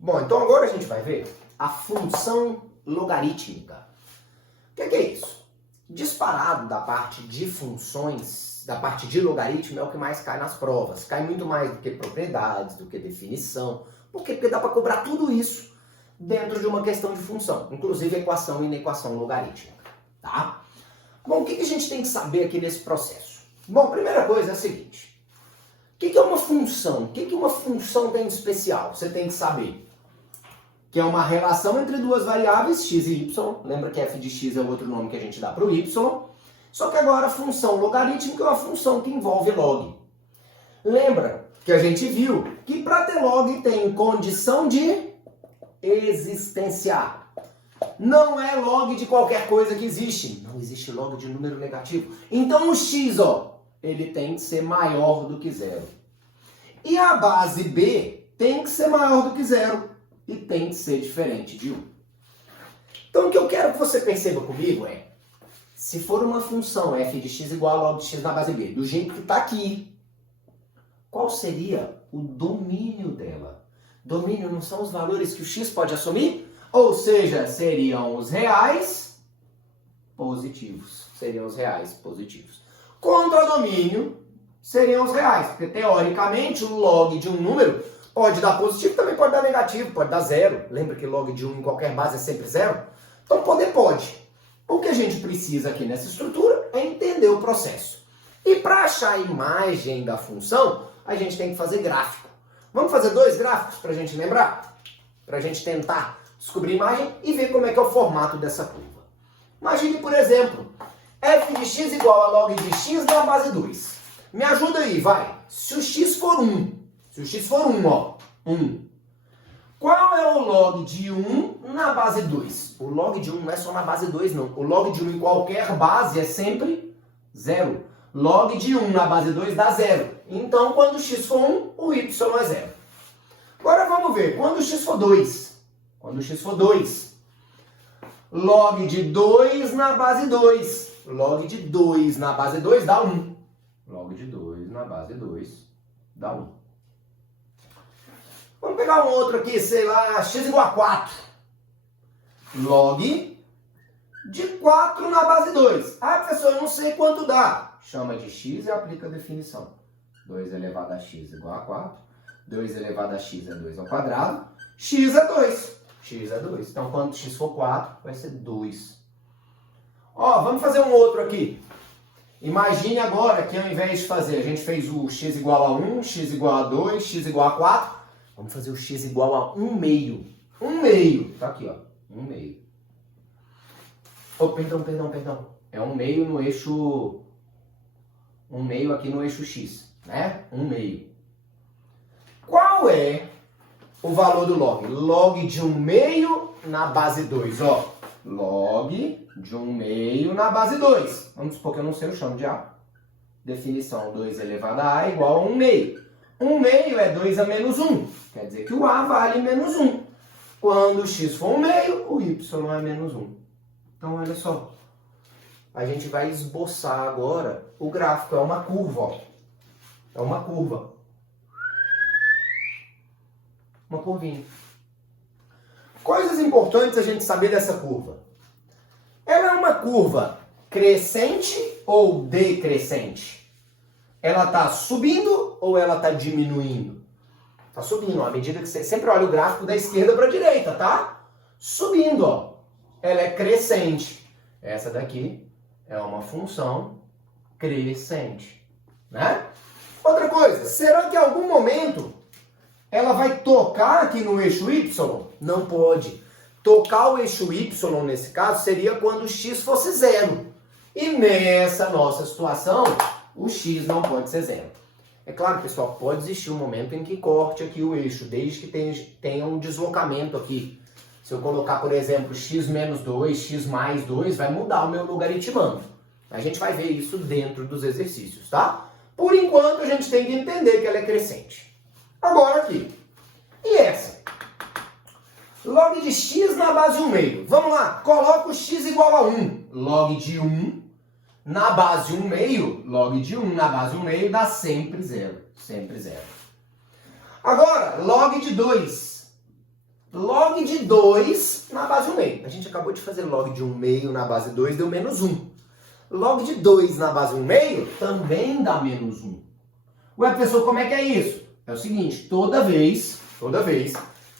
Bom, então agora a gente vai ver a função logarítmica. O que é isso? Disparado da parte de funções, da parte de logaritmo é o que mais cai nas provas. Cai muito mais do que propriedades, do que definição. Por quê? Porque dá para cobrar tudo isso dentro de uma questão de função, inclusive equação e inequação logarítmica, tá? Bom, o que a gente tem que saber aqui nesse processo? Bom, a primeira coisa é a seguinte. O que é uma função? O que uma função tem de especial? Você tem que saber que é uma relação entre duas variáveis, x e y. Lembra que f de x é o outro nome que a gente dá para o y. Só que agora a função logarítmica é uma função que envolve log. Lembra que a gente viu que para ter log tem condição de existência. Não é log de qualquer coisa que existe. Não existe log de número negativo. Então o x, ó, ele tem que ser maior do que zero. E a base b tem que ser maior do que zero. E tem que ser diferente de 1. Então o que eu quero que você perceba comigo é, se for uma função f de x igual a log de x na base b, do jeito que está aqui, qual seria o domínio dela? Domínio não são os valores que o x pode assumir? Ou seja, seriam os reais positivos. Seriam os reais positivos. Contradomínio seriam os reais, porque teoricamente o log de um número pode dar positivo, também pode dar negativo, pode dar zero. Lembra que log de 1 em qualquer base é sempre zero? Então poder pode. O que a gente precisa aqui nessa estrutura é entender o processo. E para achar a imagem da função, a gente tem que fazer gráfico. Vamos fazer 2 gráficos para a gente lembrar? Para a gente tentar descobrir a imagem e ver como é que é o formato dessa curva. Imagine, por exemplo, f de x igual a log de x na base 2. Me ajuda aí, vai. Se o x for 1, se o x for 1, ó, 1. Qual é o log de 1 na base 2? O log de 1 não é só na base 2, não. O log de 1 em qualquer base é sempre 0. Log de 1 na base 2 dá 0. Então, quando o x for 1, o y é 0. Agora vamos ver. Quando o x for 2? Quando o x for 2. Log de 2 na base 2. Log de 2 na base 2 dá 1. Log de 2 na base 2 dá 1. Vamos pegar um outro aqui, sei lá, x igual a 4. Log de 4 na base 2. Ah, professor, eu não sei quanto dá. Chama de x e aplica a definição. 2 elevado a x igual a 4. 2 elevado a x é 2 ao quadrado. X é 2. X é 2. Então, quando x for 4, vai ser 2. Ó, vamos fazer um outro aqui. Imagine agora que ao invés de fazer, a gente fez o x igual a 1, x igual a 2, x igual a 4. Vamos fazer o x igual a 1 meio. 1 meio. Tá aqui, ó. 1 meio. Oh, perdão. É 1 meio no eixo... 1 meio aqui no eixo x, né? 1 meio. Qual é o valor do log? Log de 1 meio na base 2, ó. Log de 1 meio na base 2. Vamos supor que eu não sei, eu chamo de A. Definição 2 elevado a A igual a 1 meio. 1 meio é 2 a menos 1. Quer dizer que o A vale menos 1. Quando o x for 1 meio, o y é menos 1. Então, olha só. A gente vai esboçar agora o gráfico. É uma curva, ó. É uma curva. Uma curvinha. Coisas importantes a gente saber dessa curva. Ela é uma curva crescente ou decrescente? Ela está subindo ou ela está diminuindo? Está subindo, ó, à medida que você sempre olha o gráfico da esquerda para a direita, tá? Subindo, ó. Ela é crescente. Essa daqui é uma função crescente, né? Outra coisa, será que em algum momento ela vai tocar aqui no eixo y? Não pode. Tocar o eixo y, nesse caso, seria quando o x fosse 0. E nessa nossa situação, o x não pode ser 0. É claro, pessoal, pode existir um momento em que corte aqui o eixo, desde que tenha um deslocamento aqui. Se eu colocar, por exemplo, x menos 2, x mais 2, vai mudar o meu logaritmando. A gente vai ver isso dentro dos exercícios, tá? Por enquanto, a gente tem que entender que ela é crescente. Agora aqui. E essa? Log de x na base 1 meio. Vamos lá. Coloca o x igual a 1. Log de 1 na base 1 meio. Log de 1 na base 1 meio dá sempre 0. Sempre 0. Agora, log de 2. log de 2 na base 1 meio. A gente acabou de fazer log de 1 meio na base 2, deu menos 1. Log de 2 na base 1 meio também dá menos 1. Ué, pessoal, como é que é isso? É o seguinte, toda vez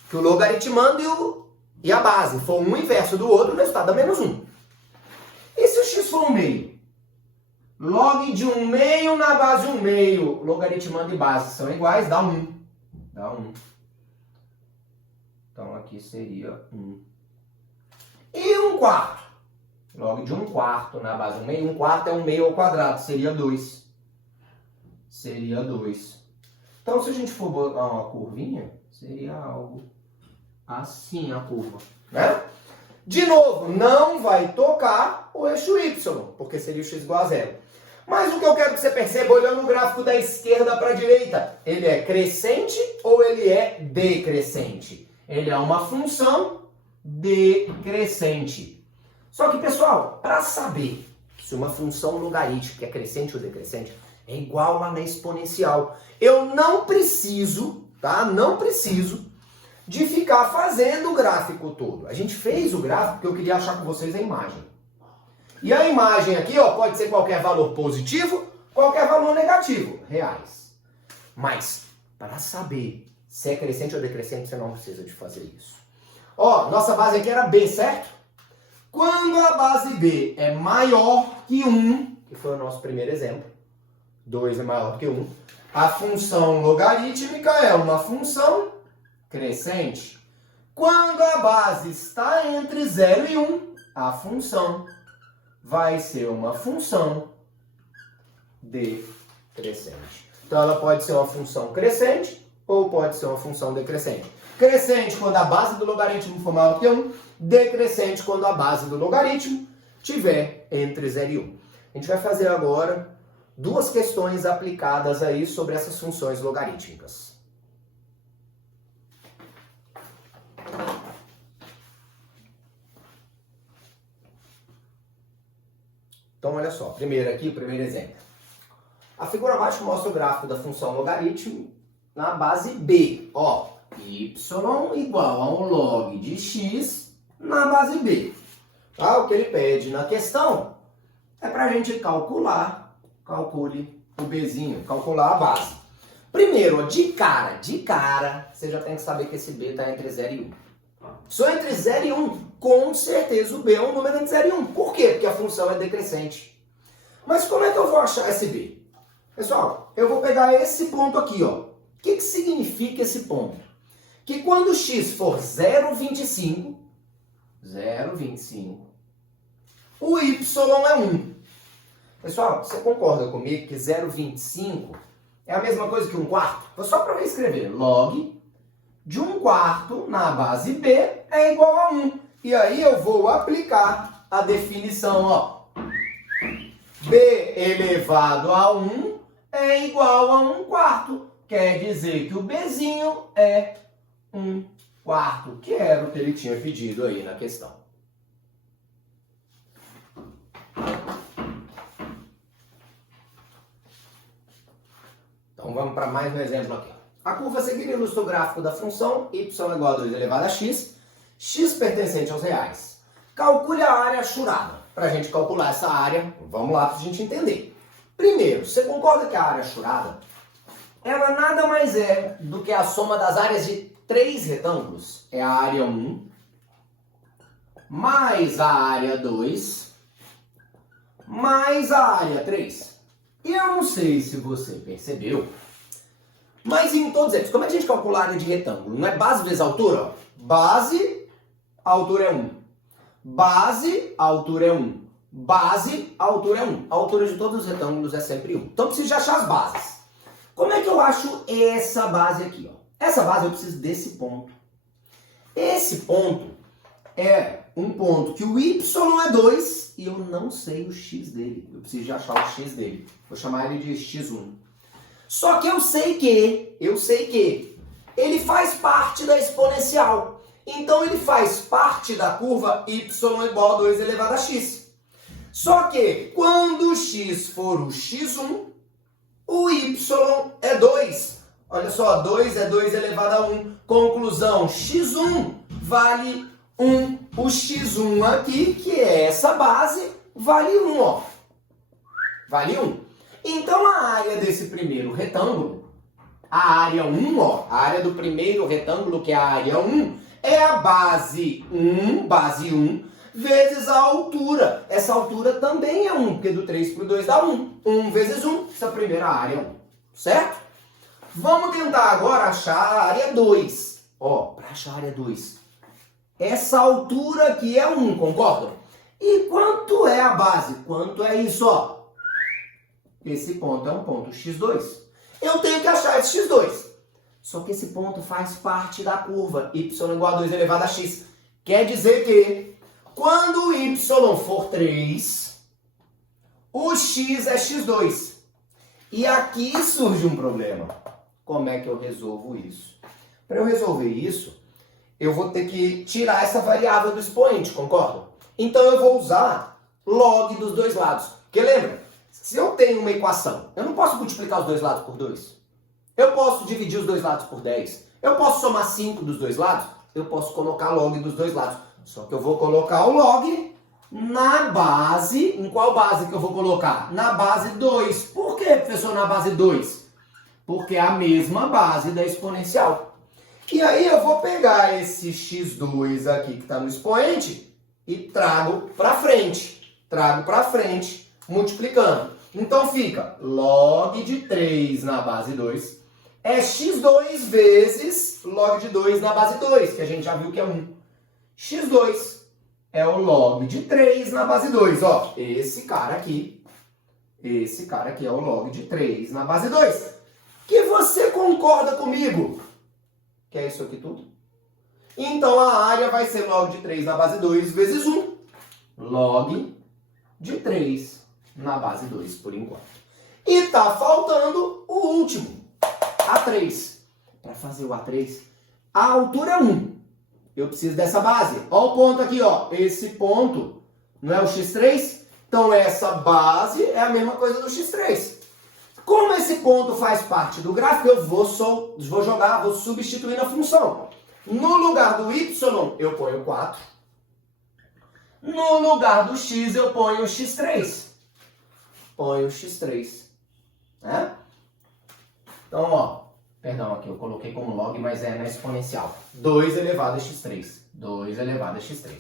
que o logaritmando e a base for um inverso do outro, o resultado dá menos 1. E se o x for 1 meio? Log de 1 meio na base 1 meio, logaritmando e base são iguais, dá 1. Dá 1. Então aqui seria 1. E 1 quarto? Log de 1 quarto na base 1 meio. 1 quarto é 1 meio ao quadrado, seria 2. Seria 2. Então se a gente for botar uma curvinha, seria algo assim a curva, né? De novo, não vai tocar o eixo y, porque seria o x igual a 0. Mas o que eu quero que você perceba, olhando o gráfico da esquerda para a direita, ele é crescente ou ele é decrescente? Ele é uma função decrescente. Só que, pessoal, para saber se uma função logarítmica é crescente ou decrescente, é igual lá na exponencial. Eu não preciso, tá? Não preciso de ficar fazendo o gráfico todo. A gente fez o gráfico porque eu queria achar com vocês a imagem. E a imagem aqui, ó, pode ser qualquer valor positivo, qualquer valor negativo, reais. Mas, para saber se é crescente ou decrescente, você não precisa de fazer isso. Ó, nossa base aqui era B, certo? Quando a base B é maior que 1, que foi o nosso primeiro exemplo, 2 é maior que 1, a função logarítmica é uma função crescente. Quando a base está entre 0 e 1, a função vai ser uma função decrescente. Então ela pode ser uma função crescente ou pode ser uma função decrescente. Crescente quando a base do logaritmo for maior que 1, decrescente quando a base do logaritmo estiver entre 0 e 1. A gente vai fazer agora duas questões aplicadas aí sobre essas funções logarítmicas. Então, olha só. Primeiro aqui, o primeiro exemplo. A figura abaixo mostra o gráfico da função logaritmo na base B. Ó, y igual a um log de x na base B. Tá? O que ele pede na questão é para a gente calcule o Bzinho, calcular a base. Primeiro, ó, de cara, você já tem que saber que esse B está entre 0 e 1. Só entre 0 e 1, com certeza o B é um número entre 0 e 1. Por quê? Porque a função é decrescente. Mas como é que eu vou achar esse B? Pessoal, eu vou pegar esse ponto aqui, ó. O que significa esse ponto? Que quando x for 0,25, o y é 1. Pessoal, você concorda comigo que 0,25 é a mesma coisa que 1 quarto? Vou só para escrever. Log de 1 quarto na base B é igual a 1. E aí eu vou aplicar a definição, ó. B elevado a 1 é igual a 1 quarto. Quer dizer que o Bzinho é 1 quarto, que era o que ele tinha pedido aí na questão. Então vamos para mais um exemplo aqui. A curva a seguir ilustra o gráfico da função y igual a 2 elevado a x, x pertencente aos reais. Calcule a área achurada. Para a gente calcular essa área, vamos lá para a gente entender. Primeiro, você concorda que a área achurada, ela nada mais é do que a soma das áreas de 3 retângulos? É a área 1 mais a área 2 mais a área 3. E eu não sei se você percebeu, mas em todos eles, como é que a gente calcula a área de retângulo? Não é base vezes altura? Ó. Base, a altura é 1. Base, a altura é 1. Base, a altura é 1. A altura de todos os retângulos é sempre 1. Então eu preciso de achar as bases. Como é que eu acho essa base aqui? Ó? Essa base eu preciso desse ponto. Esse ponto é um ponto que o y é 2 e eu não sei o x dele. Eu preciso de achar o x dele. Vou chamar ele de x1. Só que eu sei que ele faz parte da exponencial. Então ele faz parte da curva y igual a 2 elevado a x. Só que quando o x for o x1, o y é 2. Olha só, 2 é 2 elevado a 1. Conclusão, x1 vale 1. O x1 aqui, que é essa base, vale 1, ó. Vale 1. Então, a área desse primeiro retângulo, a área 1, ó, a área do primeiro retângulo, que é a área 1, é a base 1, vezes a altura. Essa altura também é 1, porque do 3 para o 2 dá 1. 1 vezes 1, essa primeira área é 1, certo? Vamos tentar agora achar a área 2. Ó, para achar a área 2. Essa altura aqui é 1, concordam? E quanto é a base? Quanto é isso, ó? Esse ponto é um ponto x2. Eu tenho que achar esse x2. Só que esse ponto faz parte da curva y igual a 2 elevado a x. Quer dizer que quando y for 3, o x é x2. E aqui surge um problema. Como é que eu resolvo isso? Para eu resolver isso, eu vou ter que tirar essa variável do expoente, concordam? Então eu vou usar log dos dois lados. Porque lembra, se eu tenho uma equação, eu não posso multiplicar os dois lados por 2. Eu posso dividir os dois lados por 10. Eu posso somar 5 dos dois lados. Eu posso colocar log dos dois lados. Só que eu vou colocar o log na base. Em qual base que eu vou colocar? Na base 2. Por que, professor, na base 2? Porque é a mesma base da exponencial. E aí eu vou pegar esse x2 aqui que está no expoente e trago para frente. Trago para frente, multiplicando. Então fica log de 3 na base 2 é x2 vezes log de 2 na base 2, que a gente já viu que é 1. x2 é o log de 3 na base 2. Ó, esse cara aqui é o log de 3 na base 2. Que você concorda comigo? Que é isso aqui tudo? Então a área vai ser log de 3 na base 2 vezes 1. Log de 3 na base 2 por enquanto. E tá faltando o último, A3. Para fazer o A3, a altura é 1. Eu preciso dessa base. Ó o ponto aqui, ó. Esse ponto não é o x3? Então essa base é a mesma coisa do x3. Como esse ponto faz parte do gráfico, eu vou substituir na função. No lugar do y, eu ponho 4. No lugar do x, eu ponho x3. Ponho x3. Né? Então, ó. Perdão, aqui eu coloquei como log, mas é na exponencial. 2 elevado a x3. 2 elevado a x3.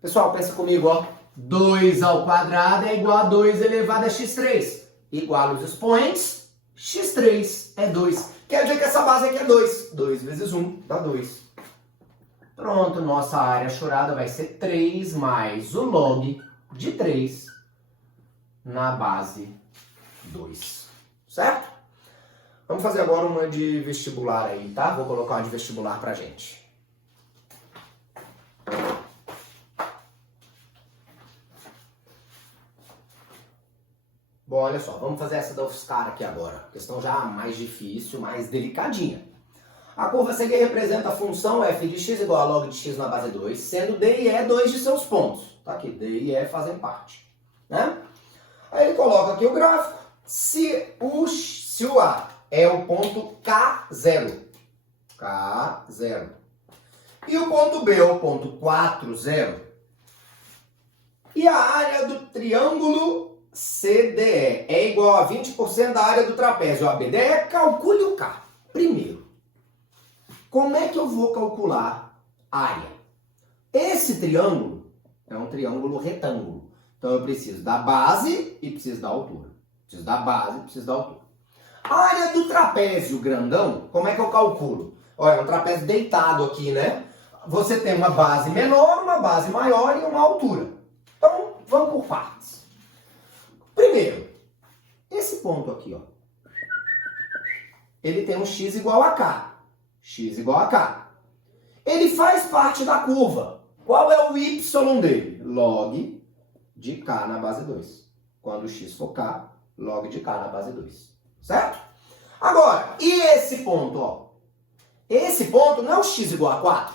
Pessoal, pensa comigo, ó. 2 ao quadrado é igual a 2 elevado a x3. Igual os expoentes, x3 é 2. Quer dizer que essa base aqui é 2. 2 vezes 1 dá 2. Pronto, nossa área achurada vai ser 3 mais o log de 3 na base 2. Certo? Vamos fazer agora uma de vestibular aí, tá? Vou colocar uma de vestibular pra gente. Bom, olha só, vamos fazer essa da UFSCar aqui agora. Questão já mais difícil, mais delicadinha. A curva CG representa a função f de x igual a log de x na base 2, sendo D e E dois de seus pontos. Tá aqui, D e E fazem parte. Né? Aí ele coloca aqui o gráfico. Se o A é o ponto K0, K0, e o ponto B é o ponto 4, 0, e a área do triângulo CDE é igual a 20% da área do trapézio ABDE, calcule o K. Primeiro, como é que eu vou calcular a área? Esse triângulo é um triângulo retângulo. Então eu preciso da base e preciso da altura. Preciso da base e preciso da altura. A área do trapézio grandão, como é que eu calculo? Olha, é um trapézio deitado aqui, né? Você tem uma base menor, uma base maior e uma altura. Então, vamos por partes. Primeiro, esse ponto aqui, ó, ele tem um x igual a k. X igual a k. Ele faz parte da curva. Qual é o y dele? Log de k na base 2. Quando o x for k, log de k na base 2. Certo? Agora, e esse ponto, ó? Esse ponto não é o x igual a 4.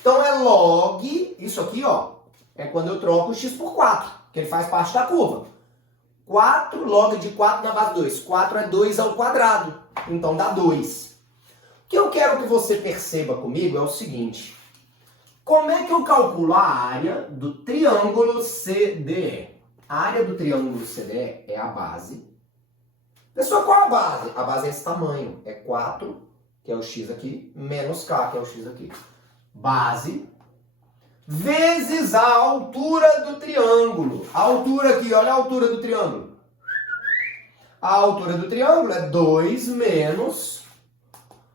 Então é log, isso aqui, ó, é quando eu troco o x por 4, que ele faz parte da curva. 4 log de 4 na base 2. 4 é 2 ao quadrado. então dá 2. O que eu quero que você perceba comigo é o seguinte. Como é que eu calculo a área do triângulo CDE? A área do triângulo CDE é a base. Pessoal, qual é a base? A base é esse tamanho. É 4, que é o x aqui, menos k, que é o x aqui. Base vezes a altura do triângulo. A altura aqui, olha a altura do triângulo. A altura do triângulo é 2 menos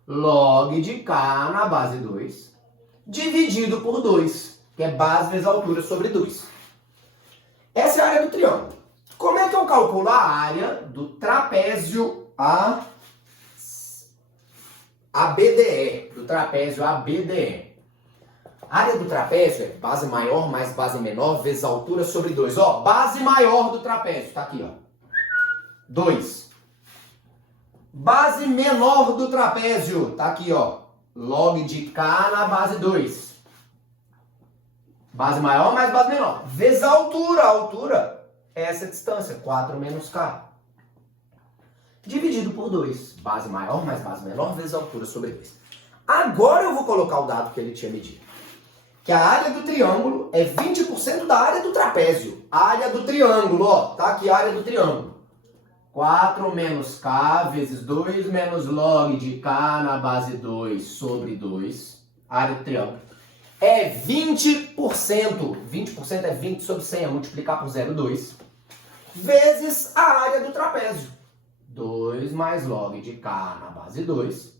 log de k na base 2, dividido por 2, que é base vezes a altura sobre 2. Essa é a área do triângulo. Como é que eu calculo a área do trapézio ABDE? Do trapézio ABDE. A área do trapézio é base maior mais base menor vezes a altura sobre 2. Ó, base maior do trapézio, tá aqui, ó. 2. Base menor do trapézio, tá aqui, ó. Log de k na base 2. Base maior mais base menor. Vezes a altura. A altura é essa distância, 4 menos k. Dividido por 2. Base maior mais base menor vezes a altura sobre 2. Agora eu vou colocar o dado que ele tinha medido. Que a área do triângulo é 20% da área do trapézio. A área do triângulo, ó, tá aqui a área do triângulo. 4 menos k vezes 2 menos log de k na base 2 sobre 2. Área do triângulo. É 20%. 20% é 20 sobre 100, é multiplicar por 0,2. Vezes a área do trapézio. 2 mais log de k na base 2.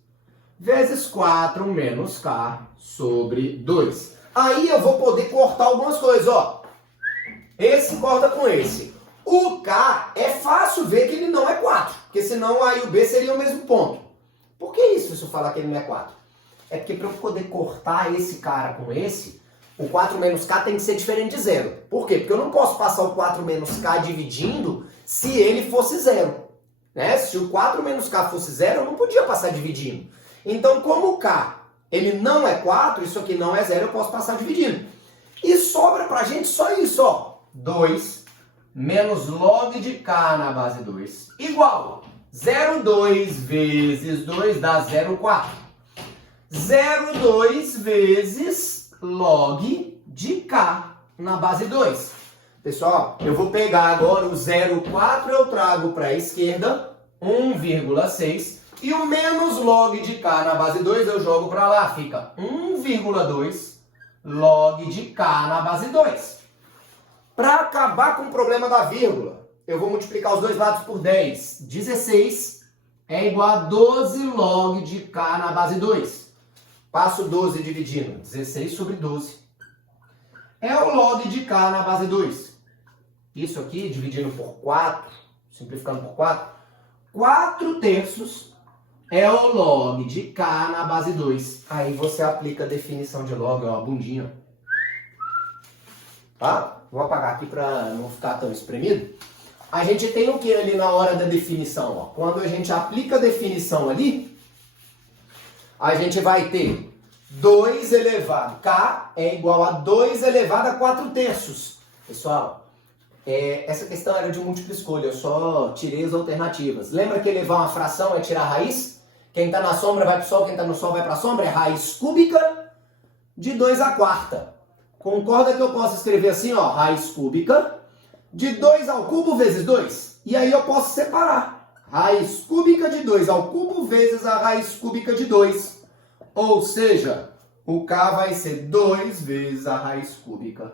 Vezes 4 menos k sobre 2. Aí eu vou poder cortar algumas coisas, ó. Esse corta com esse. O K é fácil ver que ele não é 4, porque senão o A e o B seriam o mesmo ponto. Por que isso se eu falar que ele não é 4? É porque para eu poder cortar esse cara com esse, o 4 menos K tem que ser diferente de 0. Por quê? Porque eu não posso passar o 4 menos K dividindo se ele fosse 0. Né? Se o 4 menos K fosse 0, eu não podia passar dividindo. Então, como o K ele não é 4, isso aqui não é 0, eu posso passar dividindo. E sobra pra gente só isso, ó. 2 menos log de k na base 2 igual 0,2 vezes 2 dá 0,4. 0,2 vezes log de k na base 2. Pessoal, eu vou pegar agora o 0,4, eu trago para a esquerda, 1,6. E o menos log de k na base 2 eu jogo para lá, fica 1,2 log de k na base 2. Para acabar com o problema da vírgula, eu vou multiplicar os dois lados por 10. 16 é igual a 12 log de k na base 2. Passo 12 dividindo, 16 sobre 12. É o log de k na base 2. Isso aqui, dividindo por 4, simplificando por 4, 4 terços é o log de k na base 2. Aí você aplica a definição de log, ó, a bundinha. Tá? Vou apagar aqui para não ficar tão espremido. A gente tem o que ali na hora da definição? Ó? Quando a gente aplica a definição ali, a gente vai ter 2 elevado. K é igual a 2 elevado a 4 terços. Pessoal, essa questão era de múltipla escolha, eu só tirei as alternativas. Lembra que elevar uma fração é tirar a raiz? Quem está na sombra vai para o sol, quem está no sol vai para a sombra. É raiz cúbica de 2 à quarta. Concorda que eu posso escrever assim, ó, raiz cúbica de 2 ao cubo vezes 2? E aí eu posso separar. Raiz cúbica de 2 ao cubo vezes a raiz cúbica de 2. Ou seja, o K vai ser 2 vezes a raiz cúbica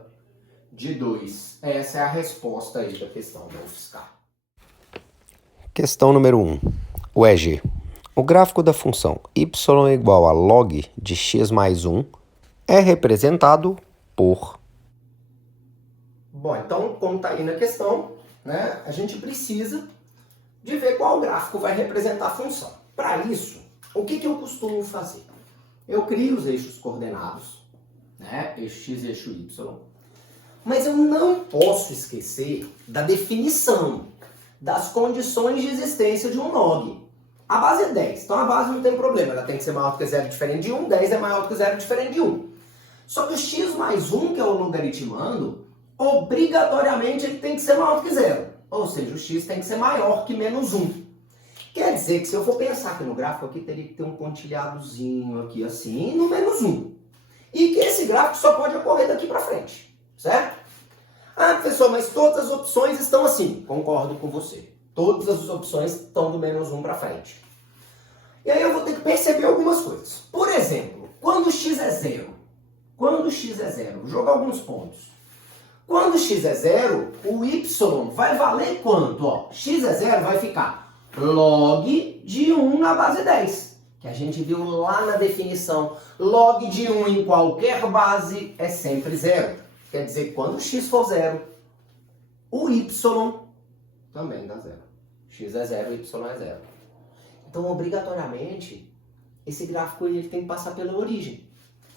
de 2. Essa é a resposta aí da questão da UFSCar. Questão número 1. O EG. O gráfico da função y igual a log de x mais 1 é representado por... Bom, então, como está aí na questão, né, a gente precisa de ver qual gráfico vai representar a função. Para isso, o que eu costumo fazer? Eu crio os eixos coordenados, né, eixo x e eixo y, mas eu não posso esquecer da definição, das condições de existência de um log. A base é 10, então a base não tem problema, ela tem que ser maior do que 0 diferente de 1, 10 é maior do que 0 diferente de 1. Só que o x mais 1, que é o logaritmando, obrigatoriamente ele tem que ser maior do que 0. Ou seja, o x tem que ser maior que menos 1. Quer dizer que se eu for pensar aqui no gráfico, aqui teria que ter um pontilhadozinho aqui assim, no menos 1. E que esse gráfico só pode ocorrer daqui para frente, certo? Ah, professor, mas todas as opções estão assim. Concordo com você. Todas as opções estão do menos 1 para frente. E aí eu vou ter que perceber algumas coisas. Por exemplo, quando x é zero, vou jogar alguns pontos. Quando x é zero, o y vai valer quanto? Ó, x é zero, vai ficar log de 1 na base 10. Que a gente viu lá na definição. Log de 1 em qualquer base é sempre zero. Quer dizer que quando x for zero, o y também dá zero. X é zero, y é zero. Então, obrigatoriamente, esse gráfico ele tem que passar pela origem.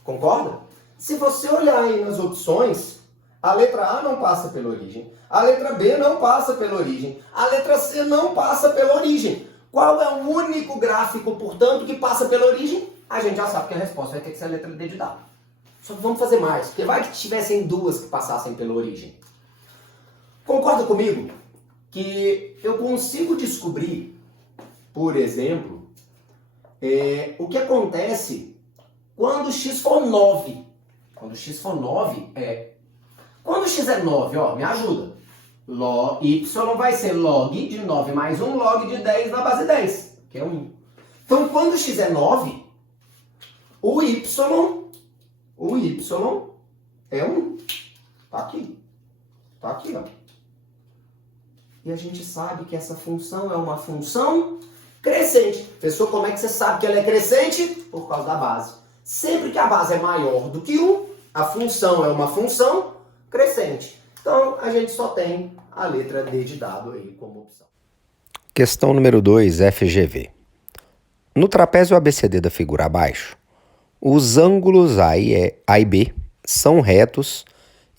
Concorda? Se você olhar aí nas opções, a letra A não passa pela origem, a letra B não passa pela origem, a letra C não passa pela origem. Qual é o único gráfico, portanto, que passa pela origem? A gente já sabe que a resposta vai ter que ser a letra D de dado. Só que vamos fazer mais, porque vai que tivessem duas que passassem pela origem. Concorda comigo que eu consigo descobrir, por exemplo, o que acontece quando x for 9. Quando x for 9 Quando x é 9, ó, me ajuda. Y vai ser log de 9 mais 1, log de 10 na base 10, que é 1. Então, quando x é 9, o y é 1. Tá aqui. Tá aqui, ó. E a gente sabe que essa função é uma função crescente. Professor, como é que você sabe que ela é crescente? Por causa da base. Sempre que a base é maior do que 1, a função é uma função crescente. Então, a gente só tem a letra D de dado aí como opção. Questão número 2, FGV. No trapézio ABCD da figura abaixo, os ângulos A e B são retos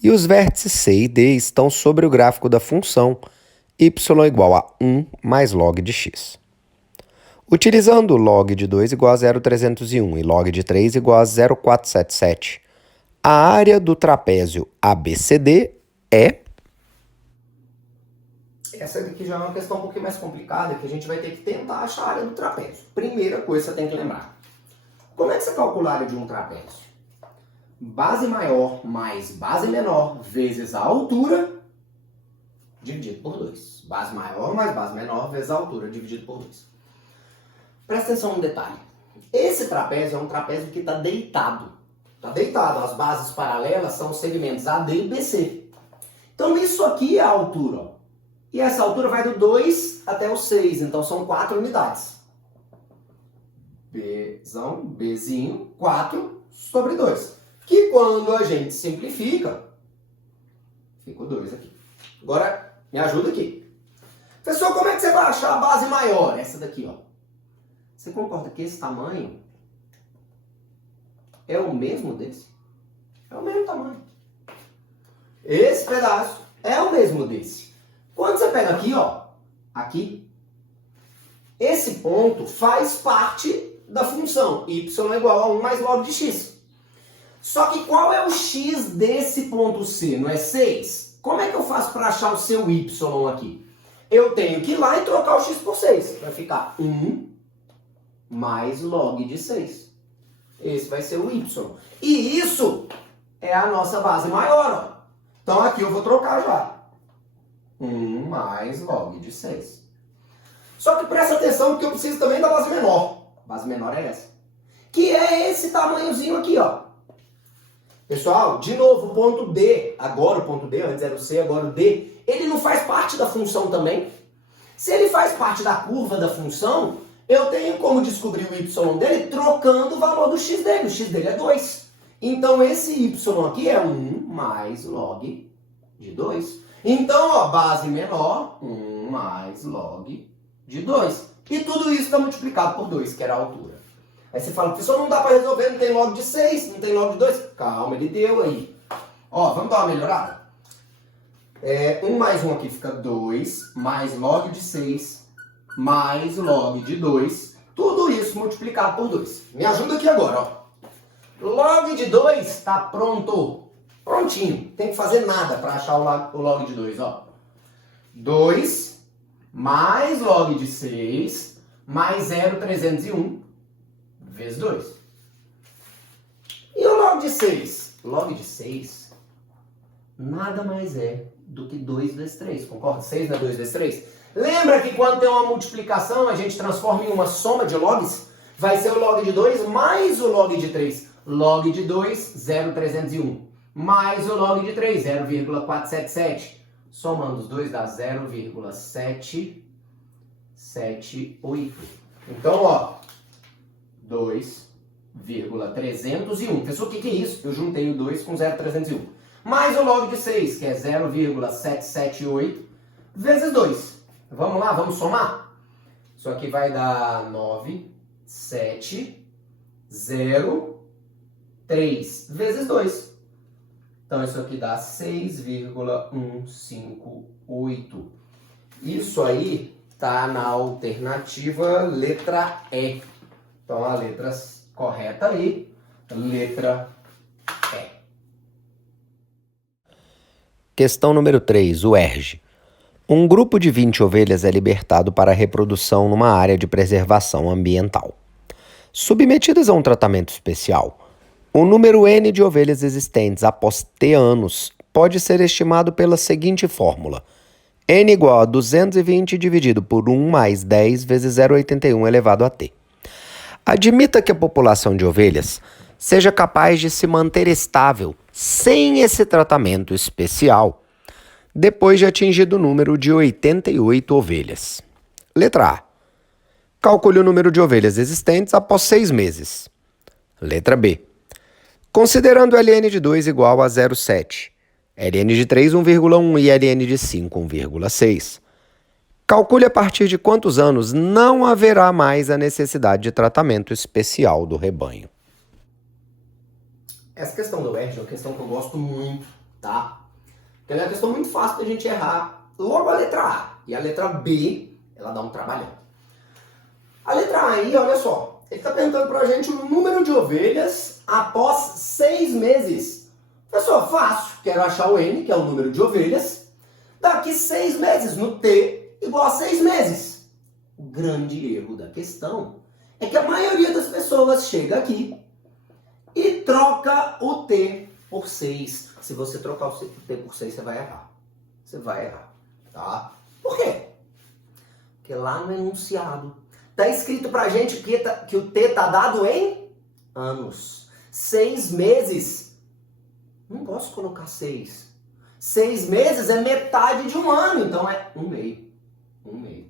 e os vértices C e D estão sobre o gráfico da função y igual a 1 mais log de x. Utilizando log de 2 igual a 0,301 e log de 3 igual a 0,477, a área do trapézio ABCD é... Essa aqui já é uma questão um pouquinho mais complicada, que a gente vai ter que tentar achar a área do trapézio. Primeira coisa que você tem que lembrar. Como é que você calcula a área de um trapézio? Base maior mais base menor vezes a altura dividido por 2. Base maior mais base menor vezes a altura dividido por 2. Presta atenção num detalhe. Esse trapézio é um trapézio que está deitado. Está deitado. As bases paralelas são os segmentos AD e BC. Então isso aqui é a altura, ó. E essa altura vai do 2 até o 6, então são 4 unidades. Bzinho, 4 sobre 2. Que quando a gente simplifica, fica o 2 aqui. Agora, me ajuda aqui. Professor, como é que você vai achar a base maior? Essa daqui, ó. Você concorda que esse tamanho é o mesmo desse? É o mesmo tamanho. Esse pedaço é o mesmo desse. Quando você pega aqui, ó, aqui, esse ponto faz parte da função y igual a 1 mais log de x. Só que qual é o x desse ponto C? Não é 6? Como é que eu faço para achar o seu y aqui? Eu tenho que ir lá e trocar o x por 6. Vai ficar 1 mais log de 6. Esse vai ser o y. E isso é a nossa base maior, ó. Então aqui eu vou trocar já. 1 mais log de 6. Só que presta atenção que eu preciso também da base menor. A base menor é essa. Que é esse tamanhozinho aqui, ó. Pessoal, de novo, o ponto B. Agora o ponto B, antes era o C, agora o D. Ele não faz parte da função também? Se ele faz parte da curva da função, eu tenho como descobrir o y dele trocando o valor do x dele. O x dele é 2. Então esse y aqui é 1 mais log de 2. Então, ó, base menor, 1 mais log de 2. E tudo isso está multiplicado por 2, que era a altura. Aí você fala, professor, não dá para resolver, não tem log de 6, não tem log de 2. Calma, ele deu aí. Ó, vamos dar uma melhorada? 1 mais 1 aqui fica 2, mais log de 6, mais log de 2. Tudo isso multiplicado por 2. Me ajuda aqui agora, ó. Log de 2 está pronto. Prontinho. Tem que fazer nada para achar o log de 2, ó. 2 mais log de 6 mais 0,301 vezes 2. E o log de 6? Log de 6 nada mais é do que 2 vezes 3, concorda? 6 não é 2 vezes 3? Lembra que quando tem uma multiplicação, a gente transforma em uma soma de logs? Vai ser o log de 2 mais o log de 3. Log de 2, 0,301. Mais o log de 3, 0,477. Somando os dois dá 0,778. Então, ó, 2,301. Pessoal, o que é isso? Eu juntei o 2 com 0,301. Mais o log de 6, que é 0,778, vezes 2. Vamos lá, vamos somar? Isso aqui vai dar 9,703 vezes 2. Então, isso aqui dá 6,158. Isso aí está na alternativa letra E. Então, a letra correta aí, letra E. Questão número 3, o ERG. Um grupo de 20 ovelhas é libertado para reprodução numa área de preservação ambiental. Submetidas a um tratamento especial, o número N de ovelhas existentes após T anos pode ser estimado pela seguinte fórmula: N igual a 220 dividido por 1 mais 10 vezes 0,81 elevado a T. Admita que a população de ovelhas seja capaz de se manter estável sem esse tratamento especial depois de atingido o número de 88 ovelhas. Letra A. Calcule o número de ovelhas existentes após 6 meses. Letra B. Considerando ln de 2 igual a 0,7, ln de 3, 1,1 e ln de 5, 1,6. Calcule a partir de quantos anos não haverá mais a necessidade de tratamento especial do rebanho. Essa questão do ERG é uma questão que eu gosto muito, tá? Porque ela é uma questão muito fácil da gente errar logo a letra A. E a letra B, ela dá um trabalhão. A letra A aí, olha só, ele está perguntando pra gente o número de ovelhas após 6 meses. Pessoal, fácil. Quero achar o N, que é o número de ovelhas, daqui 6 meses, no T igual a 6 meses. O grande erro da questão é que a maioria das pessoas chega aqui e troca o T por 6. Se você trocar o T por 6, você vai errar. Você vai errar, tá? Por quê? Porque lá no enunciado tá escrito pra gente que o T tá dado em anos. 6 meses. Não posso colocar 6. 6 meses é metade de um ano, então é 1/2. 1/2.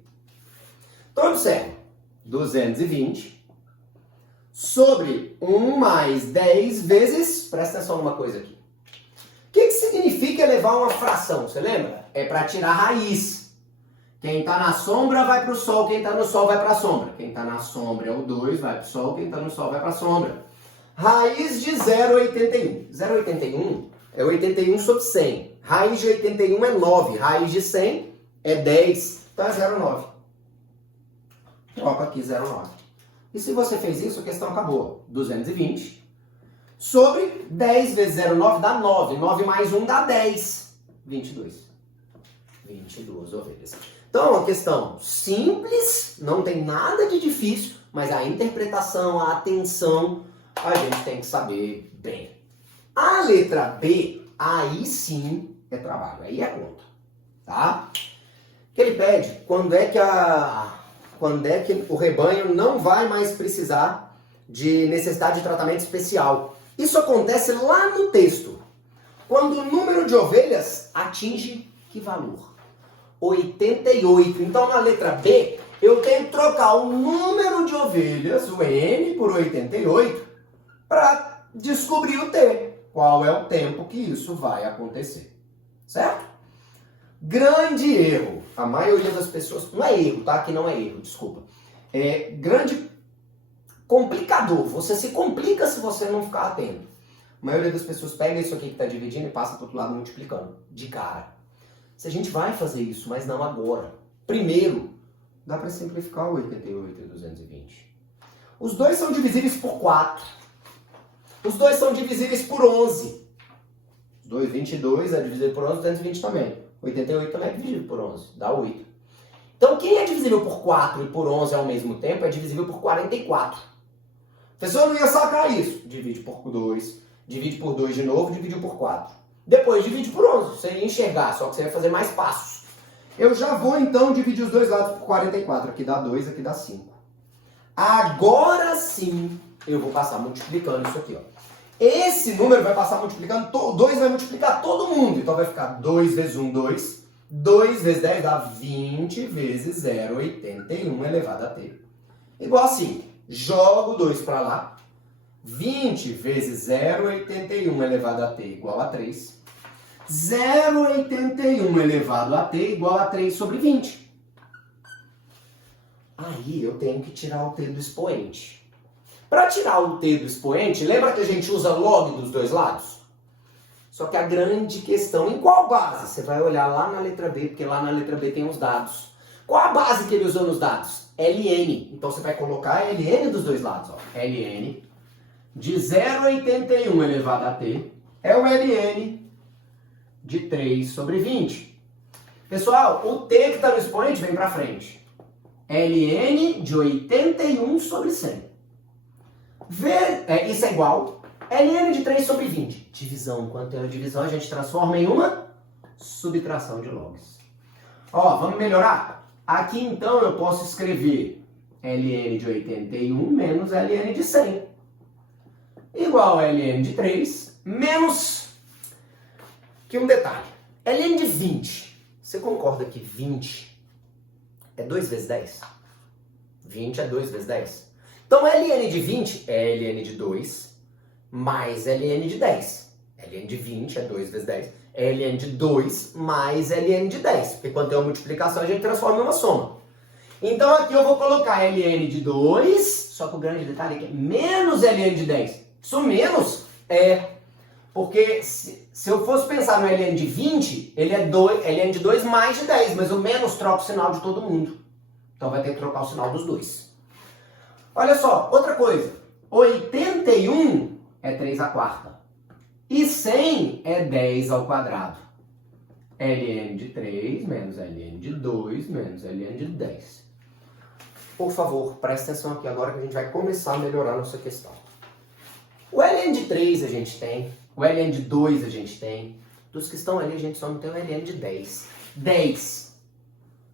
Então, observe. 220 sobre 1 mais 10 vezes... Presta atenção numa coisa aqui. O que significa elevar uma fração? Você lembra? É para tirar raiz. Quem está na sombra vai para o sol, quem está no sol vai para a sombra. Quem está na sombra é o 2, vai para o sol, quem está no sol vai para a sombra. Raiz de 0,81. 0,81 é 81 sobre 100. Raiz de 81 é 9. Raiz de 100 é 10. Então é 0,9. Troca aqui 0,9. E se você fez isso, a questão acabou. 220 sobre 10 vezes 0,9 dá 9. 9 mais 1 dá 10. 22. 22 ovelhas. Então, é uma questão simples, não tem nada de difícil, mas a interpretação, a atenção, a gente tem que saber bem. A letra B, aí sim é trabalho, aí é conta, tá? Que ele pede quando é que o rebanho não vai mais precisar de necessidade de tratamento especial. Isso acontece lá no texto, quando o número de ovelhas atinge que valor? 88. Então, na letra B, eu tenho que trocar o número de ovelhas, o N, por 88, para descobrir o T. Qual é o tempo que isso vai acontecer. Certo? Grande erro. A maioria das pessoas... Não é erro, tá? Aqui não é erro, desculpa. É grande complicador. Você se complica se você não ficar atento. A maioria das pessoas pega isso aqui que está dividindo e passa para o outro lado multiplicando. De cara. Se a gente vai fazer isso, mas não agora. Primeiro, dá para simplificar o 88 e 220. Os dois são divisíveis por 4. Os dois são divisíveis por 11. Os dois, 22 é divisível por 11, 220 também. 88 também é dividido por 11, dá 8. Então, quem é divisível por 4 e por 11 ao mesmo tempo é divisível por 44. A pessoa não ia sacar isso. Divide por 2, divide por 2 de novo, divide por 4. Depois divide por 11. Você ia enxergar, só que você ia fazer mais passos. Eu já vou, então, dividir os dois lados por 44. Aqui dá 2, aqui dá 5. Agora sim, eu vou passar multiplicando isso aqui, ó. Esse número vai passar multiplicando, 2 vai multiplicar todo mundo. Então vai ficar 2 vezes 1, 2. 2 vezes 10 dá 20 vezes 0,81 elevado a t. Igual assim, jogo 2 para lá. 20 vezes 0,81 elevado a t igual a 3. 0,81 elevado a t igual a 3 sobre 20. Aí eu tenho que tirar o t do expoente. Para tirar o t do expoente, lembra que a gente usa log dos dois lados? Só que a grande questão, em qual base? Você vai olhar lá na letra B, porque lá na letra B tem os dados. Qual a base que ele usou nos dados? ln. Então você vai colocar ln dos dois lados. Ó. ln de 0,81 elevado a t é o ln de 3 sobre 20. Pessoal, o t que está no expoente vem para frente. ln de 81 sobre 100. Isso é igual ln de 3 sobre 20. Divisão. Quando tem uma divisão, a gente transforma em uma subtração de logs. Ó, vamos melhorar? Aqui, então, eu posso escrever ln de 81 menos ln de 100. Igual a ln de 3 menos... Aqui um detalhe. ln de 20. Você concorda que 20 é 2 vezes 10? 20 é 2 vezes 10. Então, ln de 20 é ln de 2 mais ln de 10. ln de 20 é 2 vezes 10. É ln de 2 mais ln de 10. Porque quando tem uma multiplicação, a gente transforma em uma soma. Então, aqui eu vou colocar ln de 2, só que o grande detalhe é que é menos ln de 10. Isso menos é... Porque se eu fosse pensar no ln de 20, ele é ln de 2 mais de 10, mas o menos troca o sinal de todo mundo. Então vai ter que trocar o sinal dos dois. Olha só, outra coisa. 81 é 3 à quarta. E 100 é 10 ao quadrado. ln de 3 menos ln de 2 menos ln de 10. Por favor, presta atenção aqui agora que a gente vai começar a melhorar a nossa questão. O ln de 3 a gente tem. O ln de 2 a gente tem. Dos que estão ali, a gente só não tem o ln de 10. 10.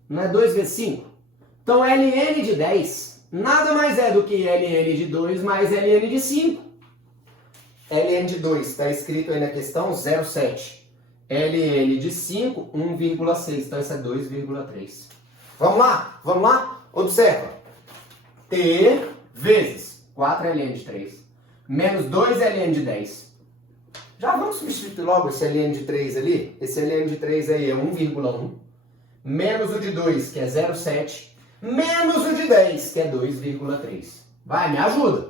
Não é 2 vezes 5? Então, ln de 10 nada mais é do que ln de 2 mais ln de 5. ln de 2 está escrito aí na questão 0,7. ln de 5, 1,6. Então, isso é 2,3. Vamos lá? Vamos lá? Observa. T vezes 4 ln de 3 menos 2 ln de 10. Já vamos substituir logo esse ln de 3 ali? Esse ln de 3 aí é 1,1. Menos o de 2, que é 0,7. Menos o de 10, que é 2,3. Vai, me ajuda.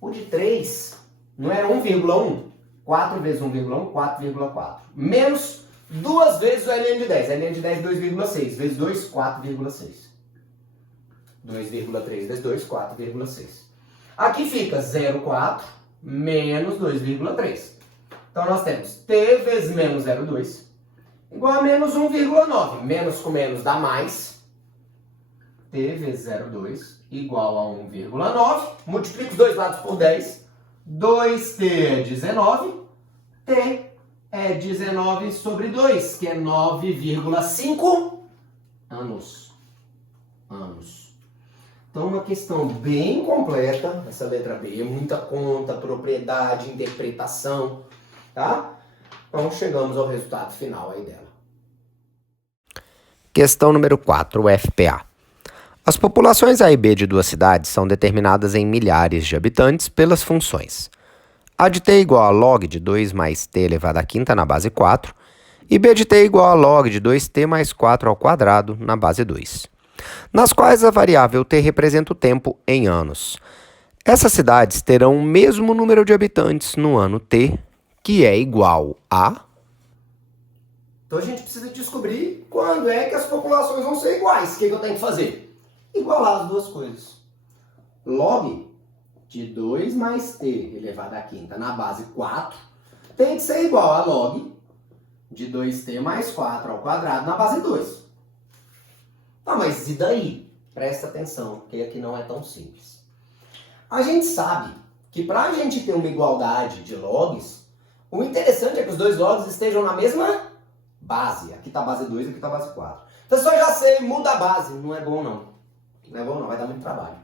O de 3 não era 1,1? 4 vezes 1,1, 4,4. Menos 2 vezes o ln de 10. ln de 10, 2,6. Vezes 2, 4,6. 2,3 vezes 2, 4,6. Aqui fica 0,4 menos 2,3. Então, nós temos t vezes menos 0,2 igual a menos 1,9. Menos com menos dá mais. T vezes 0,2 igual a 1,9. Multiplica os dois lados por 10. 2t é 19. T é 19 sobre 2, que é 9,5 anos. Então, uma questão bem completa, essa letra B, muita conta, propriedade, interpretação, tá? Então, chegamos ao resultado final aí dela. Questão número 4, FPA. As populações A e B de duas cidades são determinadas em milhares de habitantes pelas funções A de t igual a log de 2 mais t elevado à quinta na base 4 e B de t igual a log de 2t mais 4 ao quadrado na base 2, nas quais a variável t representa o tempo em anos. Essas cidades terão o mesmo número de habitantes no ano t, que é igual a... Então a gente precisa descobrir quando é que as populações vão ser iguais. O que eu tenho que fazer? Igualar as duas coisas. Log de 2 mais t elevado à quinta na base 4 tem que ser igual a log de 2t mais 4 ao quadrado na base 2. Tá, mas e daí? Presta atenção, porque aqui não é tão simples. A gente sabe que para a gente ter uma igualdade de logs, o interessante é que os dois logs estejam na mesma base. Aqui está a base 2 e aqui está a base 4. Então, se eu já sei, muda a base. Não é bom, não. Não é bom, não. Vai dar muito trabalho.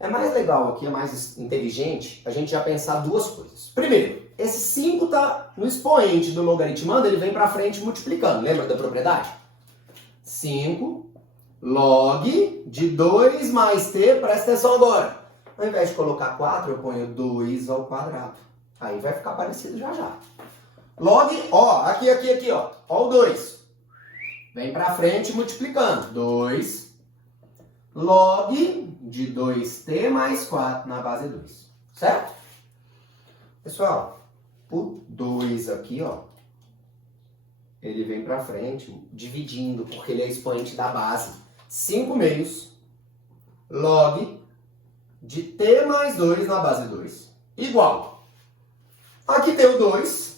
É mais legal aqui, é mais inteligente a gente já pensar duas coisas. Primeiro, esse 5 está no expoente do logaritmando, ele vem para frente multiplicando. Lembra da propriedade? 5 log de 2 mais t, presta atenção agora. Ao invés de colocar 4, eu ponho 2 ao quadrado. Aí vai ficar parecido já já. Log, ó, aqui, ó. Ó o 2. Vem pra frente multiplicando. 2 log de 2t mais 4 na base 2. Certo? Pessoal, o 2 aqui, ó, ele vem pra frente dividindo, porque ele é expoente da base. 5 meios log de t mais 2 na base 2. Igual. Aqui tem o 2,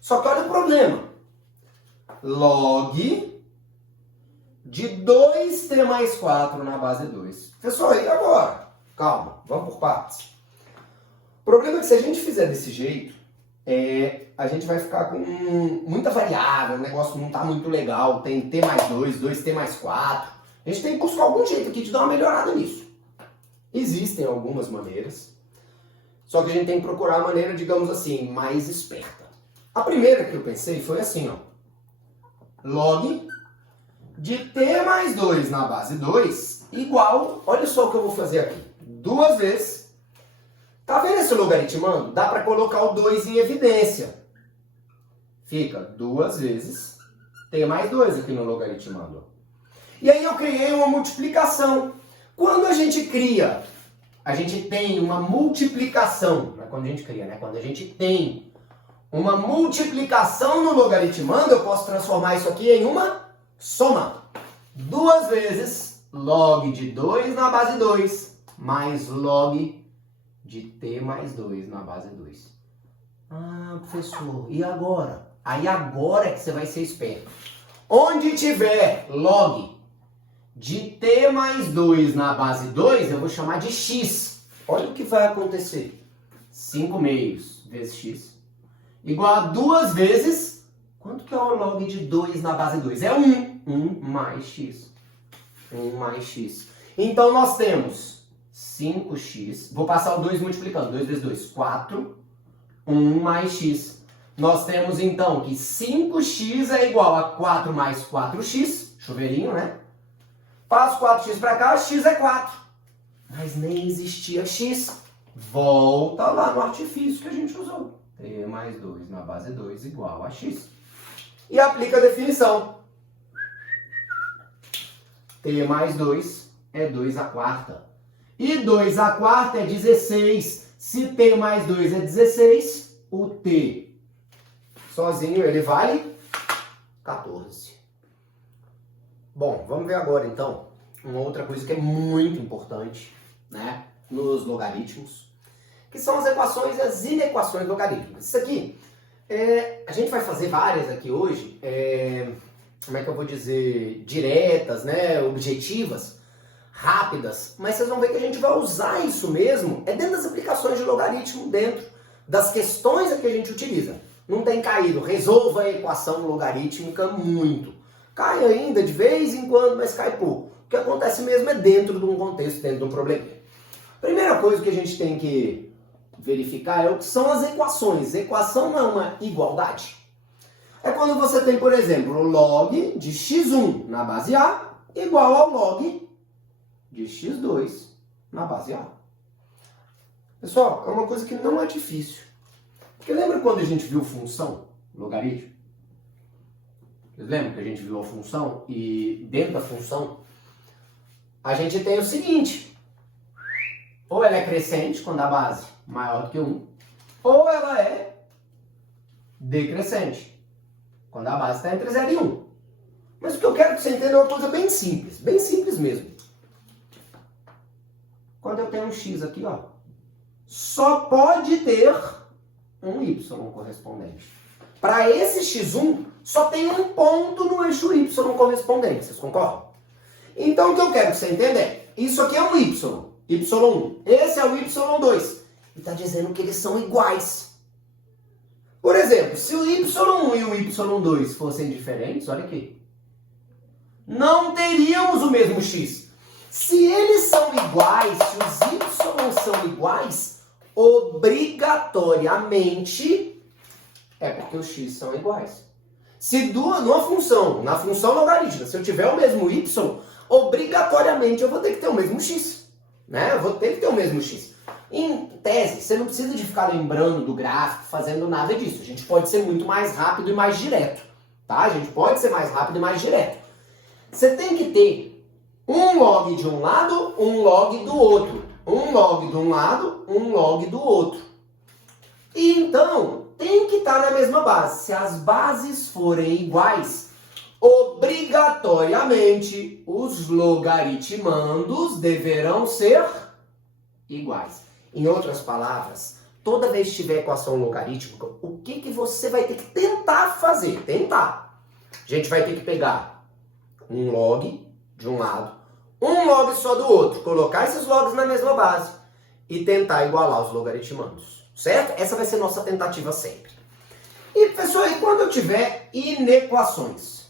só que olha o problema. Log de 2t mais 4 na base 2. Pessoal, e agora? Calma, vamos por partes. O problema é que se a gente fizer desse jeito, a gente vai ficar com muita variável, o negócio não está muito legal. Tem t mais 2, 2t mais 4. A gente tem que buscar algum jeito aqui de dar uma melhorada nisso. Existem algumas maneiras, só que a gente tem que procurar a maneira, digamos assim, mais esperta. A primeira que eu pensei foi assim, ó. Log de t mais 2 na base 2 igual, olha só o que eu vou fazer aqui. 2 vezes. Tá vendo esse logaritmando? Dá para colocar o 2 em evidência. Fica 2 vezes t mais 2 aqui no logaritmando. E aí eu criei uma multiplicação. Quando a gente cria, a gente tem uma multiplicação. Não é quando a gente cria, né? Quando a gente tem uma multiplicação no logaritmando, eu posso transformar isso aqui em uma soma. 2 vezes log de 2 na base 2 mais log de t mais 2 na base 2. Ah, professor, e agora? Aí agora é que você vai ser esperto. Onde tiver log de t mais 2 na base 2, eu vou chamar de x. Olha o que vai acontecer. 5 meios vezes x igual a 2 vezes... Quanto que é o log de 2 na base 2? É 1. 1 mais x. 1 mais x. Então nós temos 5x. Vou passar o 2 multiplicando. 2 vezes 2, 4. 1 mais x. Nós temos então que 5x é igual a 4 mais 4x. Chuveirinho, né? Passo 4x para cá, x é 4. Mas nem existia x. Volta lá no artifício que a gente usou. t mais 2 na base 2 igual a x. E aplica a definição. t mais 2 é 2 à quarta. E 2 à quarta é 16. Se t mais 2 é 16, o t sozinho ele vale 14. Bom, vamos ver agora então uma outra coisa que é muito importante, né, nos logaritmos, que são as equações e as inequações logarítmicas. Isso aqui, a gente vai fazer várias aqui hoje, como é que eu vou dizer, diretas, né, objetivas, rápidas, mas vocês vão ver que a gente vai usar isso mesmo, dentro das aplicações de logaritmo, dentro das questões que a gente utiliza. Não tem caído, resolva a equação logarítmica muito. Cai ainda de vez em quando, mas cai pouco. O que acontece mesmo é dentro de um contexto, dentro de um problema. Primeira coisa que a gente tem que verificar é o que são as equações. Equação não é uma igualdade. É quando você tem, por exemplo, o log de x1 na base A igual ao log de x2 na base A. Pessoal, é uma coisa que não é difícil. Porque lembra quando a gente viu função, logaritmo? Vocês lembram que a gente viu a função e dentro da função a gente tem o seguinte: ou ela é crescente quando a base é maior do que 1, ou ela é decrescente quando a base está entre 0 e 1. Mas o que eu quero que você entenda é uma coisa bem simples mesmo. Quando eu tenho um x aqui, ó, só pode ter um y correspondente. Para esse x1, só tem um ponto no eixo y correspondente, vocês concordam? Então o que eu quero que você entenda é, isso aqui é um y, y1. Esse é o y2. E está dizendo que eles são iguais. Por exemplo, se o y1 e o y2 fossem diferentes, olha aqui, não teríamos o mesmo x. Se eles são iguais, se os y são iguais, obrigatoriamente é porque os x são iguais. Se numa função, na função logarítmica, se eu tiver o mesmo y, obrigatoriamente eu vou ter que ter o mesmo x. Né? Eu vou ter que ter o mesmo x. Em tese, você não precisa de ficar lembrando do gráfico, fazendo nada disso. A gente pode ser muito mais rápido e mais direto. Tá? A gente pode ser mais rápido e mais direto. Você tem que ter um log de um lado, um log do outro. Um log de um lado, um log do outro. E então, tem que estar na mesma base. Se as bases forem iguais, obrigatoriamente os logaritmandos deverão ser iguais. Em outras palavras, toda vez que tiver equação logarítmica, o que você vai ter que tentar fazer? Tentar. A gente vai ter que pegar um log de um lado, um log só do outro, colocar esses logs na mesma base e tentar igualar os logaritmandos, certo? Essa vai ser nossa tentativa sempre. E, pessoal, e quando eu tiver inequações?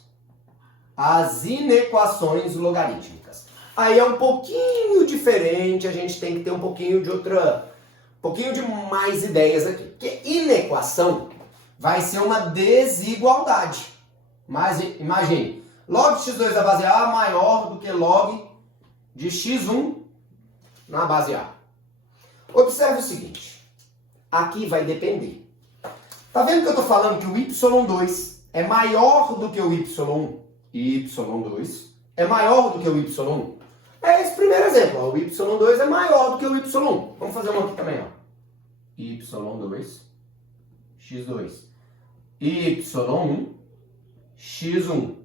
As inequações logarítmicas. Aí é um pouquinho diferente, a gente tem que ter um pouquinho de mais ideias aqui. Porque inequação vai ser uma desigualdade. Mas imagine, log de x2 da base A maior do que log de x1 na base A. Observe o seguinte, aqui vai depender. Tá vendo que eu estou falando que o y2 é maior do que o y1? Y2 é maior do que o y1? É esse primeiro exemplo, ó. O y2 é maior do que o y1. Vamos fazer um aqui também, ó. y2, x2. y1, x1.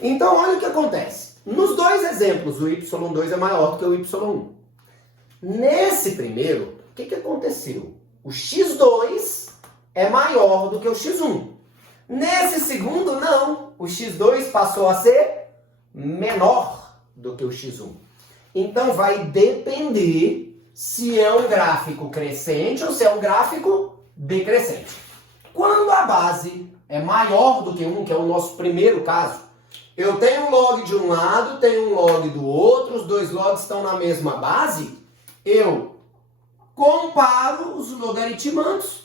Então, olha o que acontece. Nos dois exemplos, o y2 é maior do que o y1. Nesse primeiro, o que aconteceu? O x2 é maior do que o x1. Nesse segundo, não. O x2 passou a ser menor do que o x1. Então, vai depender se é um gráfico crescente ou se é um gráfico decrescente. Quando a base é maior do que 1, que é o nosso primeiro caso, eu tenho um log de um lado, tenho um log do outro, os dois logs estão na mesma base, eu comparo os logaritmandos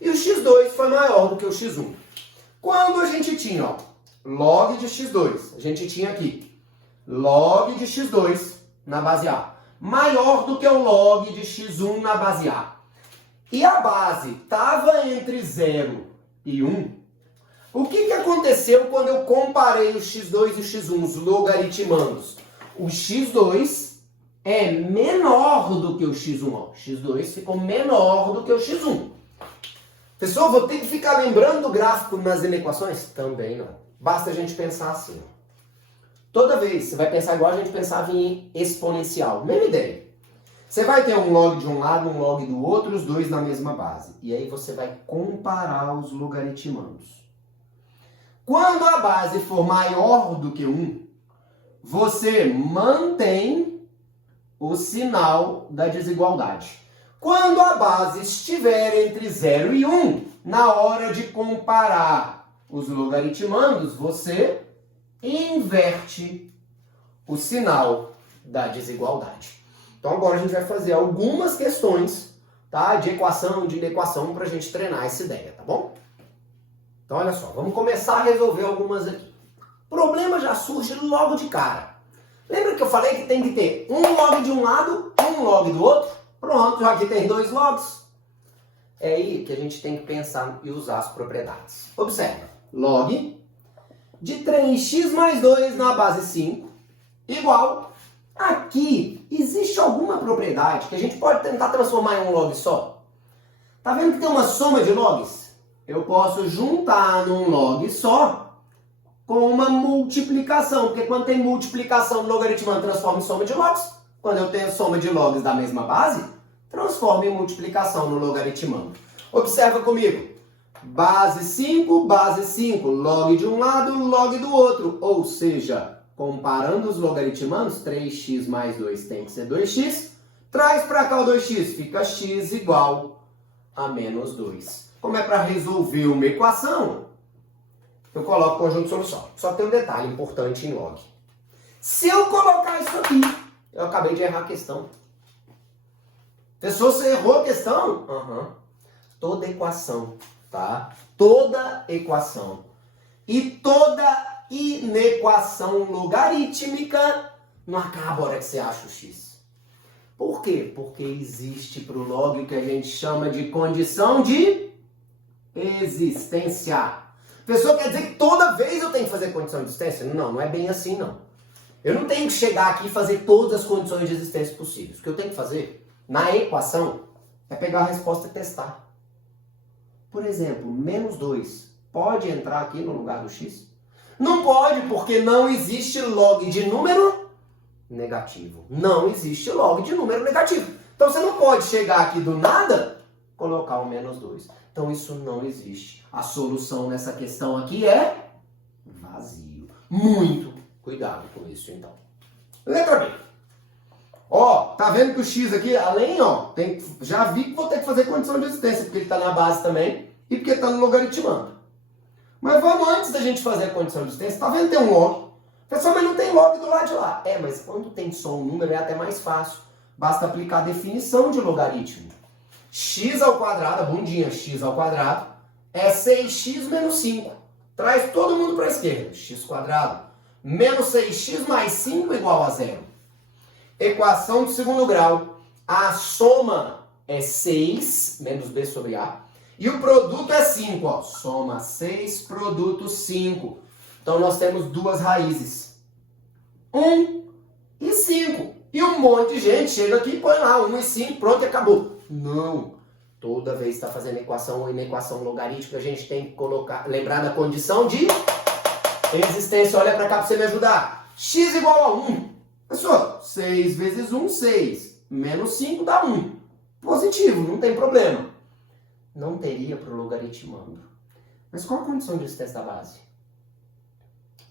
e o x2 foi maior do que o x1. Quando a gente tinha, ó, log de x2, a gente tinha aqui log de x2 na base A, maior do que o log de x1 na base A. E a base estava entre 0 e 1. O que aconteceu quando eu comparei o x2 e o x1, os logaritmandos? O x2 é menor do que o x1. Ó. O x2 ficou menor do que o x1. Pessoal, vou ter que ficar lembrando do gráfico nas inequações? Também não. Basta a gente pensar assim. Ó. Toda vez, você vai pensar igual a gente pensava em exponencial. Mesma ideia. Você vai ter um log de um lado, um log do outro, os dois na mesma base. E aí você vai comparar os logaritmandos. Quando a base for maior do que 1, você mantém o sinal da desigualdade. Quando a base estiver entre 0 e 1, na hora de comparar os logaritmandos, você inverte o sinal da desigualdade. Então agora a gente vai fazer algumas questões, tá, de equação, de inequação, para a gente treinar essa ideia, tá bom? Então olha só, vamos começar a resolver algumas aqui. O problema já surge logo de cara. Lembra que eu falei que tem que ter um log de um lado, um log do outro? Pronto, já aqui tem dois logs. É aí que a gente tem que pensar e usar as propriedades. Observa, log de 3x mais 2 na base 5 igual. Aqui existe alguma propriedade que a gente pode tentar transformar em um log só? Tá vendo que tem uma soma de logs? Eu posso juntar num log só com uma multiplicação, porque quando tem multiplicação do logaritmando, transforma em soma de logs. Quando eu tenho soma de logs da mesma base, transforma em multiplicação no logaritmando. Observa comigo. Base 5, log de um lado, log do outro. Ou seja, Comparando os logaritmandos, 3x mais 2 tem que ser 2x. Traz para cá o 2x, fica x igual a menos 2. Como é para resolver uma equação, eu coloco o conjunto de solução. Só tem um detalhe importante em log. Se eu colocar isso aqui, eu acabei de errar a questão. Pessoal, você errou a questão? Toda equação, tá? Toda equação. E toda inequação logarítmica não acaba a hora que você acha o x. Por quê? Porque existe para o log o que a gente chama de condição de existência. Pessoa quer dizer que toda vez eu tenho que fazer condição de existência? Não, não é bem assim, não. Eu não tenho que chegar aqui e fazer todas as condições de existência possíveis. O que eu tenho que fazer na equação é pegar a resposta e testar. Por exemplo, menos 2 pode entrar aqui no lugar do x? Não pode, porque não existe log de número negativo. Não existe log de número negativo. Então você não pode chegar aqui do nada e colocar o menos 2. Então isso não existe. A solução nessa questão aqui é vazio. Muito cuidado com isso, então. Letra B. Ó, tá vendo que o x aqui, além, ó, já vi que vou ter que fazer condição de existência, porque ele tá na base também e porque tá no logaritmando. Mas vamos, antes da gente fazer a condição de existência, tá vendo que tem um log? Pessoal, mas não tem log do lado de lá. Mas quando tem só um número é até mais fácil. Basta aplicar a definição de logaritmo. X ao quadrado, a bundinha x ao quadrado, é 6x menos 5. Traz todo mundo para a esquerda. X quadrado menos 6x mais 5 igual a 0. Equação de segundo grau. A soma é 6 menos b sobre a. E o produto é 5. Ó. Soma 6, produto 5. Então nós temos duas raízes. 1 e 5. E um monte de gente chega aqui e põe lá 1 e 5, pronto e acabou. Não. Toda vez que está fazendo equação ou inequação logarítmica, a gente tem que lembrar da condição de existência. Olha para cá para você me ajudar. X igual a 1. Pessoal, 6 vezes 1, 6. Menos 5 dá 1. Positivo, não tem problema. Não teria para o logaritmando. Mas qual a condição de existência da base?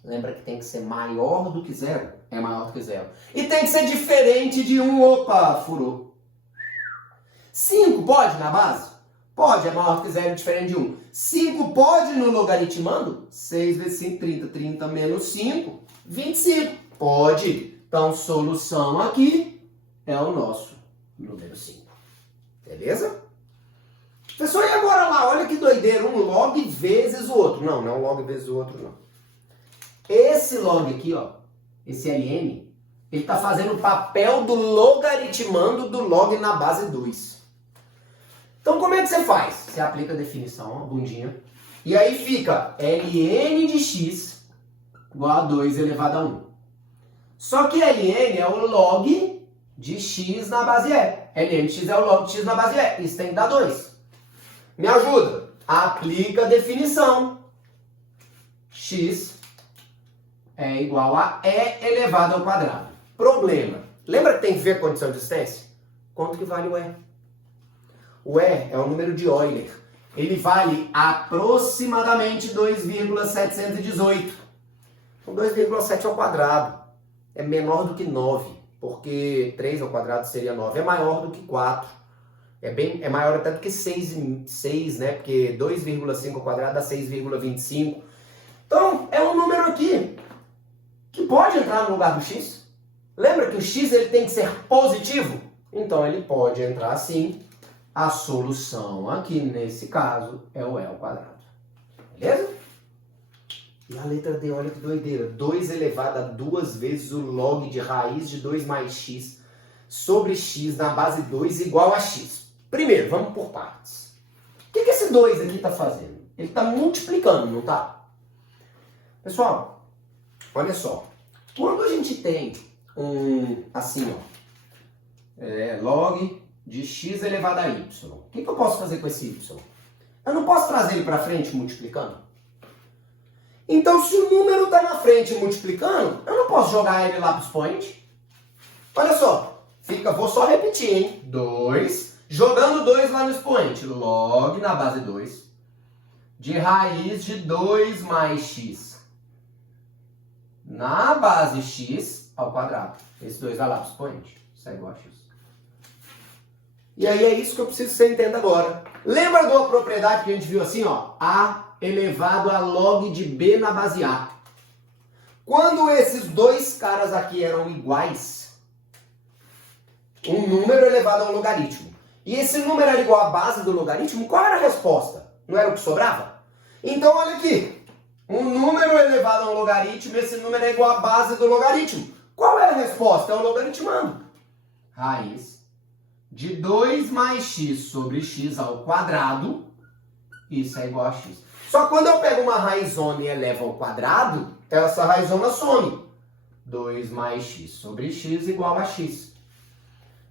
Lembra que tem que ser maior do que 0? É maior do que 0. E tem que ser diferente de 1. Opa, furou. 5 pode na base? Pode, é maior do que 0 e diferente de 1. 5 pode no logaritmando? 6 vezes 5, 30. 30 menos 5, 25. Pode. Então, solução aqui é o nosso número 5. Beleza? Pessoal, e agora lá? Olha que doideira. Um log vezes o outro. Não, não é um log vezes o outro, não. Esse log aqui, ó, esse ln, ele está fazendo o papel do logaritmando do log na base 2. Então, como é que você faz? Você aplica a definição, a bundinha, e aí fica ln de x igual a 2 elevado a 1. Só que ln é o log de x na base e. ln de x é o log de x na base e. Isso tem que dar 2. Me ajuda. Aplica a definição. X é igual a e elevado ao quadrado. Problema. Lembra que tem que ver a condição de existência? Quanto que vale o e? O e é o número de Euler. Ele vale aproximadamente 2,718. Então 2,7 ao quadrado é menor do que 9, porque 3 ao quadrado seria 9. É maior do que 4. É maior até do que 6, né? Porque 2,5 ao quadrado dá 6,25. Então, é um número aqui que pode entrar no lugar do x. Lembra que o x ele tem que ser positivo? Então, ele pode entrar assim. A solução aqui, nesse caso, é o e ao quadrado. Beleza? E a letra D, olha que doideira. 2 elevado a 2 vezes o log de raiz de 2 mais x sobre x na base 2 igual a x. Primeiro, vamos por partes. O que esse 2 aqui está fazendo? Ele está multiplicando, não está? Pessoal, olha só. Quando a gente tem assim, ó, log de x elevado a y, o que eu posso fazer com esse y? Eu não posso trazer ele para frente multiplicando? Então, se o número está na frente multiplicando, eu não posso jogar ele lá para o expoente? Olha só, vou só repetir, hein? 2, jogando 2 lá no expoente, log na base 2, de raiz de 2 mais x na base x ao quadrado. Esse 2 vai lá para o expoente. Isso é igual a x. E aí é isso que eu preciso que você entenda agora. Lembra da propriedade que a gente viu assim, ó? A elevado a log de b na base a. Quando esses dois caras aqui eram iguais, um número elevado a um logaritmo, e esse número era igual à base do logaritmo, qual era a resposta? Não era o que sobrava? Então, olha aqui. Um número elevado a um logaritmo, esse número é igual à base do logaritmo. Qual é a resposta? É o logaritmando. Raiz de 2 mais x sobre x ao quadrado, isso é igual a x. Só que quando eu pego uma raizona e elevo ao quadrado, essa raizona some. 2 mais x sobre x igual a x.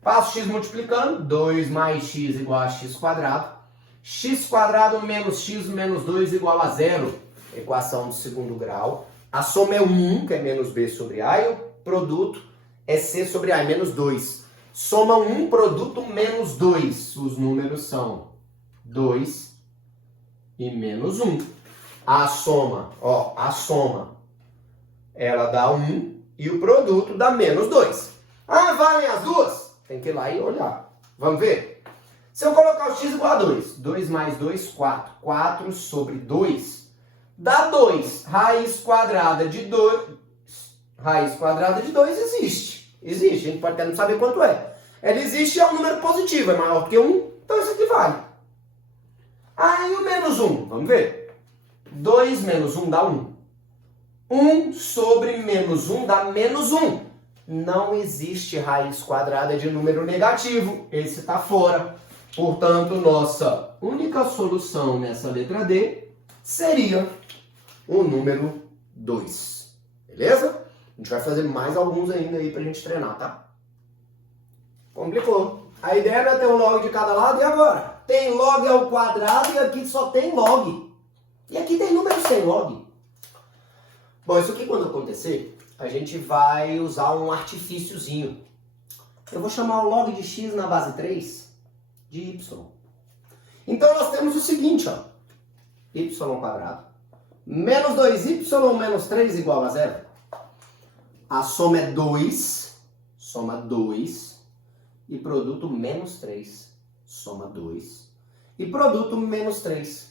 Passo x multiplicando, 2 mais x igual a x quadrado. X quadrado menos x menos 2 igual a 0. Equação de segundo grau. A soma é 1, que é menos b sobre a, e o produto é c sobre a, menos 2. Soma 1, produto menos 2. Os números são 2 e menos 1. A soma, ela dá 1 e o produto dá menos 2. Ah, valem as duas? Tem que ir lá e olhar. Vamos ver? Se eu colocar o x igual a 2, 2 mais 2, 4. 4 sobre 2 dá 2. Raiz quadrada de 2 existe. Existe, a gente pode até não saber quanto é. Ela existe e é um número positivo, é maior que 1, então isso aqui vale. Aí o menos 1, vamos ver. 2 menos 1 dá 1. 1 sobre menos 1 dá menos 1. Não existe raiz quadrada de número negativo. Esse está fora. Portanto, nossa única solução nessa letra D seria o número 2. Beleza? A gente vai fazer mais alguns ainda aí pra gente treinar, tá? Complicou. A ideia era ter um log de cada lado, e agora? Tem log ao quadrado e aqui só tem log. E aqui tem números sem log. Bom, isso aqui quando acontecer, a gente vai usar um artifíciozinho. Eu vou chamar o log de x na base 3 de y. Então nós temos o seguinte, ó. Y quadrado menos 2y menos 3 igual a 0. A soma é 2, soma 2, e produto menos 3, soma 2, e produto menos 3.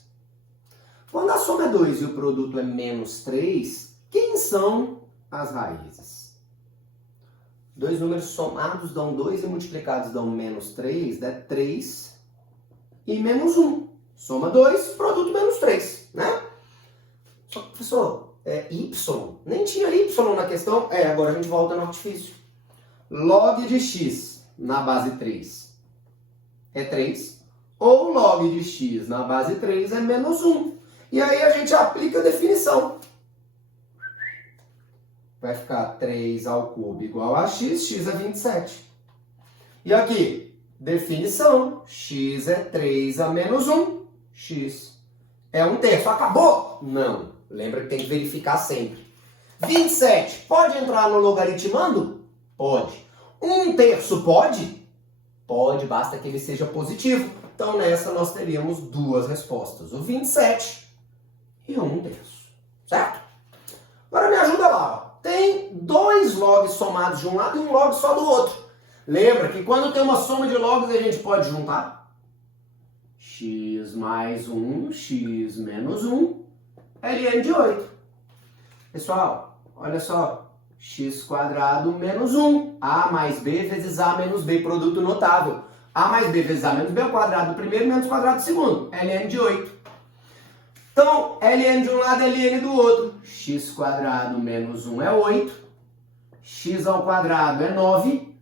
Quando a soma é 2 e o produto é menos 3, quem são as raízes? Dois números somados dão 2 e multiplicados dão menos 3, dá 3 e menos 1. Soma 2, produto menos 3, né? Só que, professor, y, nem tinha y na questão. Agora a gente volta no artifício. Log de x na base 3 é 3, ou log de x na base 3 é menos 1. E aí a gente aplica a definição. Vai ficar 3 ao cubo igual a x, x é 27. E aqui, definição, x é 3 a menos 1, x é 1/3. Acabou? Não. Lembra que tem que verificar sempre. 27 pode entrar no logaritmando? Pode. 1/3 pode? Pode, basta que ele seja positivo. Então nessa nós teríamos duas respostas, o 27 e o 1/3. Certo? Agora me ajuda lá. Ó. Tem dois logs somados de um lado e um log só do outro. Lembra que quando tem uma soma de logs a gente pode juntar? X mais 1, x menos 1, ln de 8. Pessoal, olha só. X quadrado menos 1. A mais B vezes A menos B, produto notável. A mais B vezes A menos B é o quadrado do primeiro menos o quadrado do segundo. ln de 8. Então, ln de um lado é ln do outro. X quadrado menos 1 é 8. X ao quadrado é 9.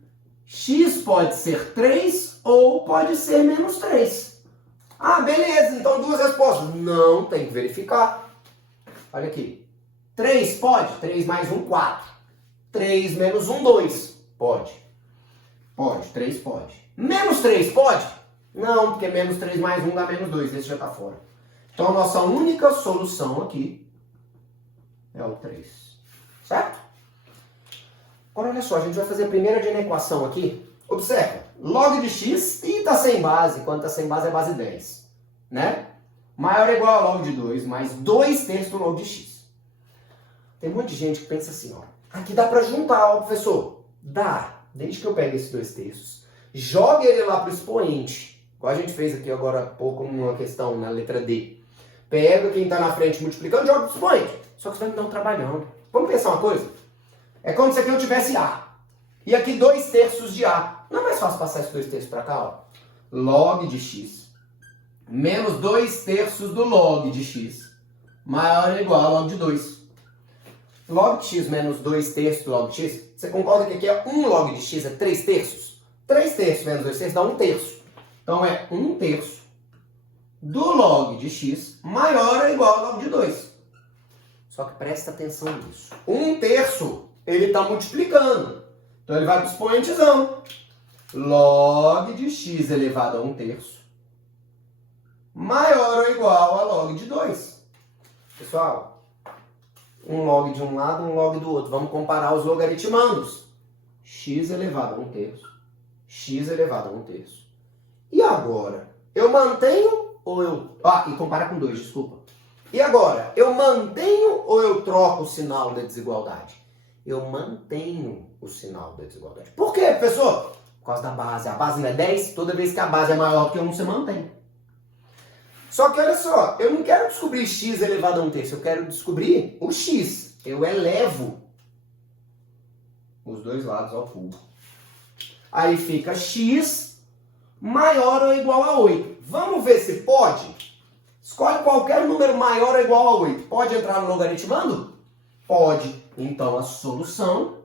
X pode ser 3 ou pode ser menos 3. Ah, beleza. Então, duas respostas. Não, tem que verificar. Olha aqui. 3 pode? 3 mais 1, 4. 3 menos 1, 2. Pode. Pode, 3 pode. Menos 3 pode? Não, porque menos 3 mais 1 dá menos 2. Esse já está fora. Então, a nossa única solução aqui é o 3. Certo? Agora, olha só. A gente vai fazer a primeira de equação aqui. Observa. Log de x e está sem base. Quando está sem base é base 10. Né? Maior ou igual a log de 2 mais 2/3 do log de x. Tem um monte de gente que pensa assim, ó. Aqui dá pra juntar, ó, professor. Dá. Desde que eu pegue esses 2/3, jogue ele lá pro expoente. Igual a gente fez aqui agora há pouco numa questão na letra D. Pega quem tá na frente multiplicando e joga pro expoente. Só que você vai me dar um trabalhão. Vamos pensar uma coisa? É como se aqui eu tivesse A. E aqui 2/3 de A. Não é mais fácil passar esses 2/3 pra cá, ó? Log de x menos 2/3 do log de x maior ou igual a log de 2. Log de x menos 2/3 do log de x, você concorda que aqui é 1 log de x, é 3/3? 3/3 menos 2/3 dá 1/3. Então é 1/3 do log de x maior ou igual a log de 2. Só que presta atenção nisso. 1/3 ele está multiplicando. Então ele vai para o expoentezão. Log de x elevado a 1/3 maior ou igual a log de 2. Pessoal, um log de um lado, um log do outro. Vamos comparar os logaritmandos. X elevado a 1/3. X elevado a 1/3. E agora? Eu mantenho ou eu... e compara com 2, desculpa. E agora? Eu mantenho ou eu troco o sinal da desigualdade? Eu mantenho o sinal da desigualdade. Por quê, professor? Por causa da base. A base não é 10, toda vez que a base é maior que 1, você mantém. Só que olha só, eu não quero descobrir x elevado a 1/3, eu quero descobrir o x. Eu elevo os dois lados ao cubo. Aí fica x maior ou igual a 8. Vamos ver se pode? Escolhe qualquer número maior ou igual a 8. Pode entrar no logaritmando? Pode. Então a solução,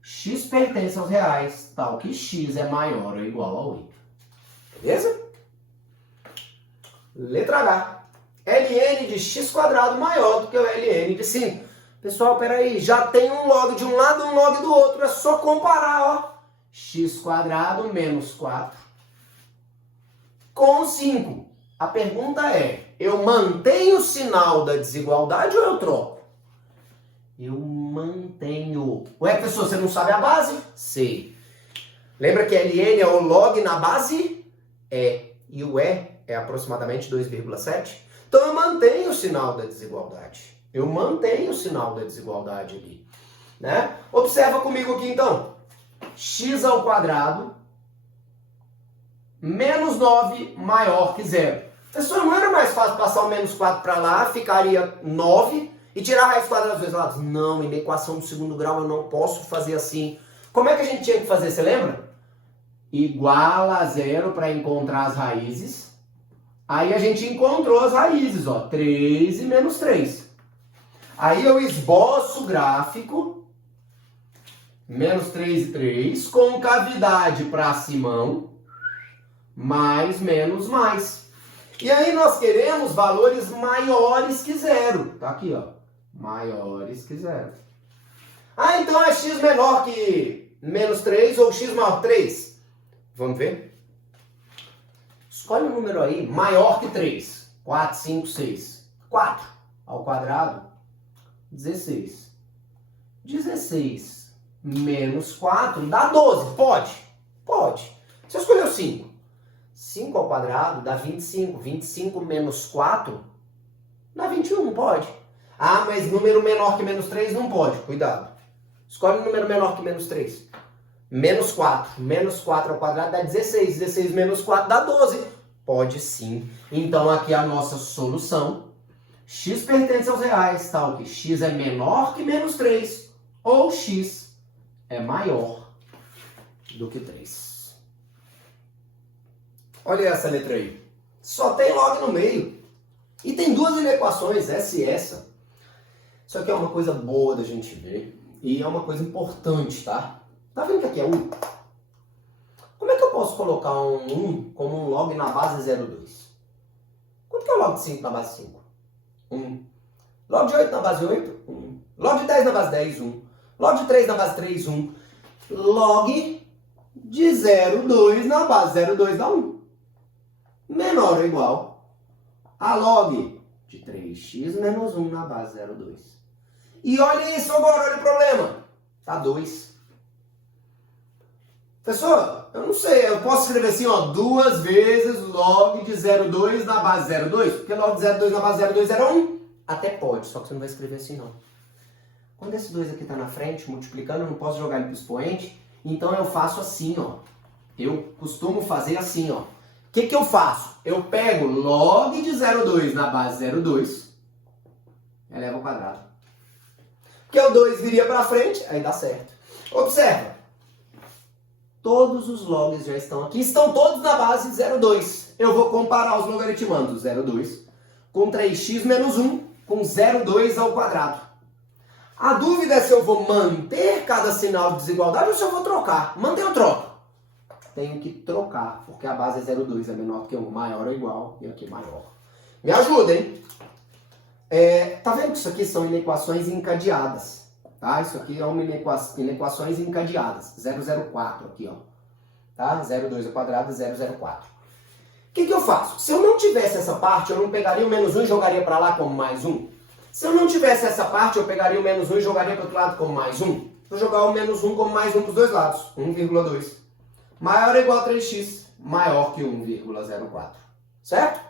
x pertence aos reais, tal que x é maior ou igual a 8. Beleza? Letra H. ln de x² maior do que o ln de 5. Pessoal, peraí, já tem um log de um lado e um log do outro. É só comparar, ó. x² menos 4 com 5. A pergunta é, eu mantenho o sinal da desigualdade ou eu troco? Eu mantenho. Ué, professor, você não sabe a base? Sei. Lembra que ln é o log na base? É. E o E é aproximadamente 2,7. Então eu mantenho o sinal da desigualdade. Eu mantenho o sinal da desigualdade ali. Né? Observa comigo aqui então. x² menos 9 maior que 0. Professor, não era mais fácil passar o menos 4 para lá, ficaria 9 e tirar a raiz quadrada dos dois lados? Não, em equação do segundo grau eu não posso fazer assim. Como é que a gente tinha que fazer, você lembra? Iguala a 0 para encontrar as raízes. Aí a gente encontrou as raízes, ó, 3 e menos 3. Aí eu esboço o gráfico, menos 3 e 3, com cavidade para Simão, mais, menos, mais. E aí nós queremos valores maiores que 0. Tá aqui, ó, maiores que 0. Então é x menor que menos 3 ou x maior que 3? Vamos ver? Escolhe um número aí maior que 3. 4, 5, 6. 4 ao quadrado, 16. 16 menos 4 dá 12. Pode? Pode. Você escolheu 5. 5 ao quadrado dá 25. 25 menos 4 dá 21. Pode. Mas número menor que menos 3 não pode. Cuidado. Escolhe um número menor que menos 3. Menos 4. Menos 4 ao quadrado dá 16. 16 menos 4 dá 12. Pode sim. Então aqui a nossa solução. X pertence aos reais, tal que x é menor que menos 3. Ou x é maior do que 3. Olha essa letra aí. Só tem log no meio. E tem duas inequações, essa e essa. Isso aqui é uma coisa boa da gente ver. E é uma coisa importante, tá? Tá vendo que aqui é 1? Como é que eu posso colocar um 1 como um log na base 0,2? Quanto que é o log de 5 na base 5? 1. Log de 8 na base 8? 1. Log de 10 na base 10? 1. Log de 3 na base 3? 1. Log de 0,2 na base 0,2 dá 1. Menor ou igual a log de 3x menos 1 na base 0,2. E olha isso agora, olha o problema. Tá 2. Professor, eu não sei, eu posso escrever assim, ó, 2 vezes log de 0,2 na base 0,2? Porque log de 0,2 na base 0,2 era 1? Até pode, só que você não vai escrever assim, não. Quando esse 2 aqui está na frente, multiplicando, eu não posso jogar ele para o expoente, então eu faço assim, ó. Eu costumo fazer assim, ó. O que eu faço? Eu pego log de 0,2 na base 0,2, eleva ao quadrado. Porque o 2 viria para frente, aí dá certo. Observa. Todos os logs já estão aqui, estão todos na base de 0,2. Eu vou comparar os logaritmandos 0,2 com 3x menos 1 com 0,2 ao quadrado. A dúvida é se eu vou manter cada sinal de desigualdade ou se eu vou trocar. Manter ou troco? Tenho que trocar, porque a base é 0,2, é menor que 1, maior ou igual, e aqui maior. Me ajuda, hein? Tá vendo que isso aqui são inequações encadeadas? Tá? Isso aqui é uma inequações encadeadas. 0,04 aqui, ó. Tá? 0,2 ao quadrado, 0,04. O que eu faço? Se eu não tivesse essa parte, eu não pegaria o menos 1 e jogaria para lá como mais 1? Se eu não tivesse essa parte, eu pegaria o menos 1 e jogaria para o outro lado como mais 1? Vou jogar o menos 1 como mais 1 para os dois lados. 1,2. Maior ou igual a 3x. Maior que 1,04. Certo?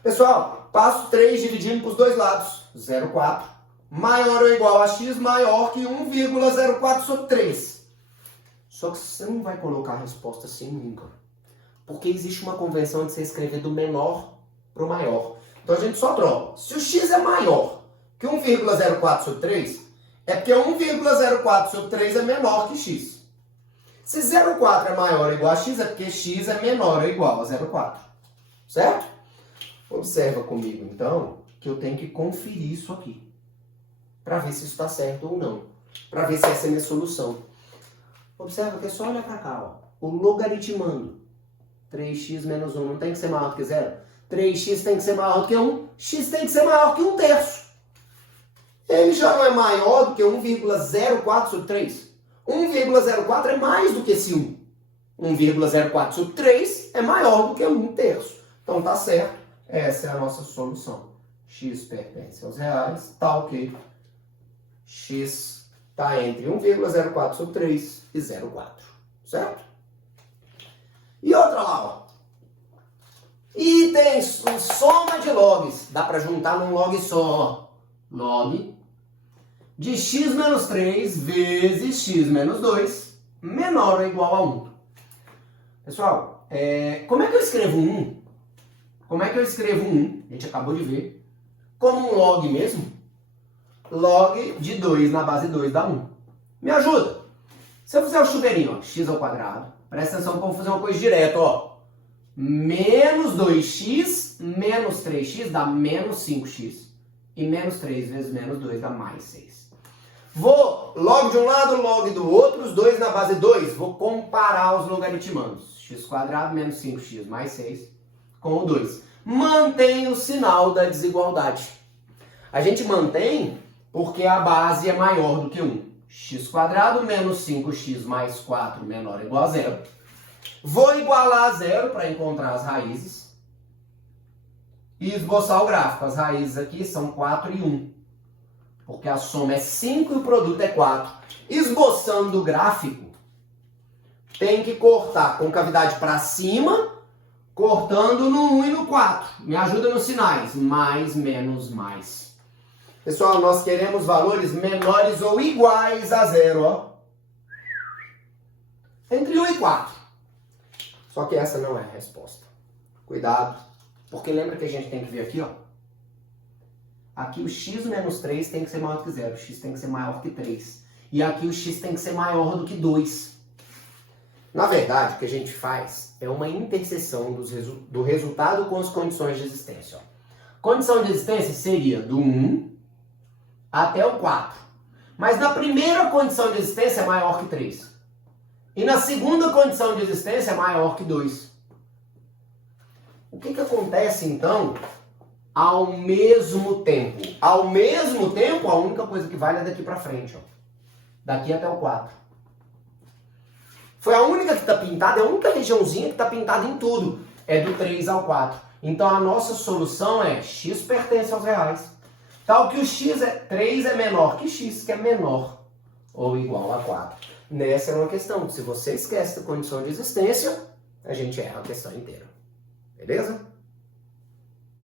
Pessoal, passo 3 dividindo para os dois lados. 0,4. Maior ou igual a x, maior que 1,04 sobre 3. Só que você não vai colocar a resposta assim nunca. Porque existe uma convenção de você escrever do menor para o maior. Então a gente só troca. Se o x é maior que 1,04 sobre 3, é porque 1,04 sobre 3 é menor que x. Se 0,4 é maior ou igual a x, é porque x é menor ou igual a 0,4. Certo? Observa comigo, então, que eu tenho que conferir isso aqui. Para ver se isso está certo ou não. Para ver se essa é a minha solução. Observa que é só olhar para cá, ó. O logaritmando. 3x menos 1 não tem que ser maior do que 0? 3x tem que ser maior do que 1. X tem que ser maior que 1/3. Ele já não é maior do que 1,04 sobre 3. 1,04 é mais do que esse 1. 1,04 sobre 3 é maior do que 1/3. Então tá certo. Essa é a nossa solução. X pertence aos reais. Tá ok. X está entre 1,04 sobre 3 e 0,4. Certo? E outra lá, ó. Itens, soma de logs. Dá para juntar num log só. Log de x menos 3 vezes x menos 2 menor ou igual a 1. Pessoal, como é que eu escrevo 1? Como é que eu escrevo 1? A gente acabou de ver. Como um log mesmo. Log de 2 na base 2 dá 1. Me ajuda. Se eu fizer o chuveirinho, ó, x ao quadrado, presta atenção que eu vou fazer uma coisa direta, ó. Menos 2x menos 3x dá menos 5x. E menos 3 vezes menos 2 dá mais 6. Vou log de um lado, log do outro, os dois na base 2. Vou comparar os logaritmandos. X quadrado menos 5x mais 6 com o 2. Mantém o sinal da desigualdade. A gente mantém porque a base é maior do que 1. X quadrado menos 5x mais 4 menor ou igual a 0. Vou igualar a 0 para encontrar as raízes. E esboçar o gráfico. As raízes aqui são 4 e 1. Porque a soma é 5 e o produto é 4. Esboçando o gráfico, tem que cortar com cavidade para cima, cortando no 1 e no 4. Me ajuda nos sinais. Mais, menos, mais. Pessoal, nós queremos valores menores ou iguais a 0, ó. Entre 1 e 4. Só que essa não é a resposta. Cuidado, porque lembra que a gente tem que ver aqui, ó. Aqui o x menos 3 tem que ser maior do que 0. O x tem que ser maior que 3. E aqui o x tem que ser maior do que 2. Na verdade, o que a gente faz é uma interseção do resultado com as condições de existência, ó. Condição de existência seria do 1 até o 4. Mas na primeira condição de existência é maior que 3. E na segunda condição de existência é maior que 2. O que acontece, então, ao mesmo tempo? Ao mesmo tempo, a única coisa que vale é daqui para frente, ó. Daqui até o 4. Foi a única que está pintada, é a única regiãozinha que está pintada em tudo. É do 3 ao 4. Então a nossa solução é x pertence aos reais. Tal que o 3 é menor que x, que é menor ou igual a 4. Nessa é uma questão. Se você esquece da condição de existência, a gente erra a questão inteira. Beleza?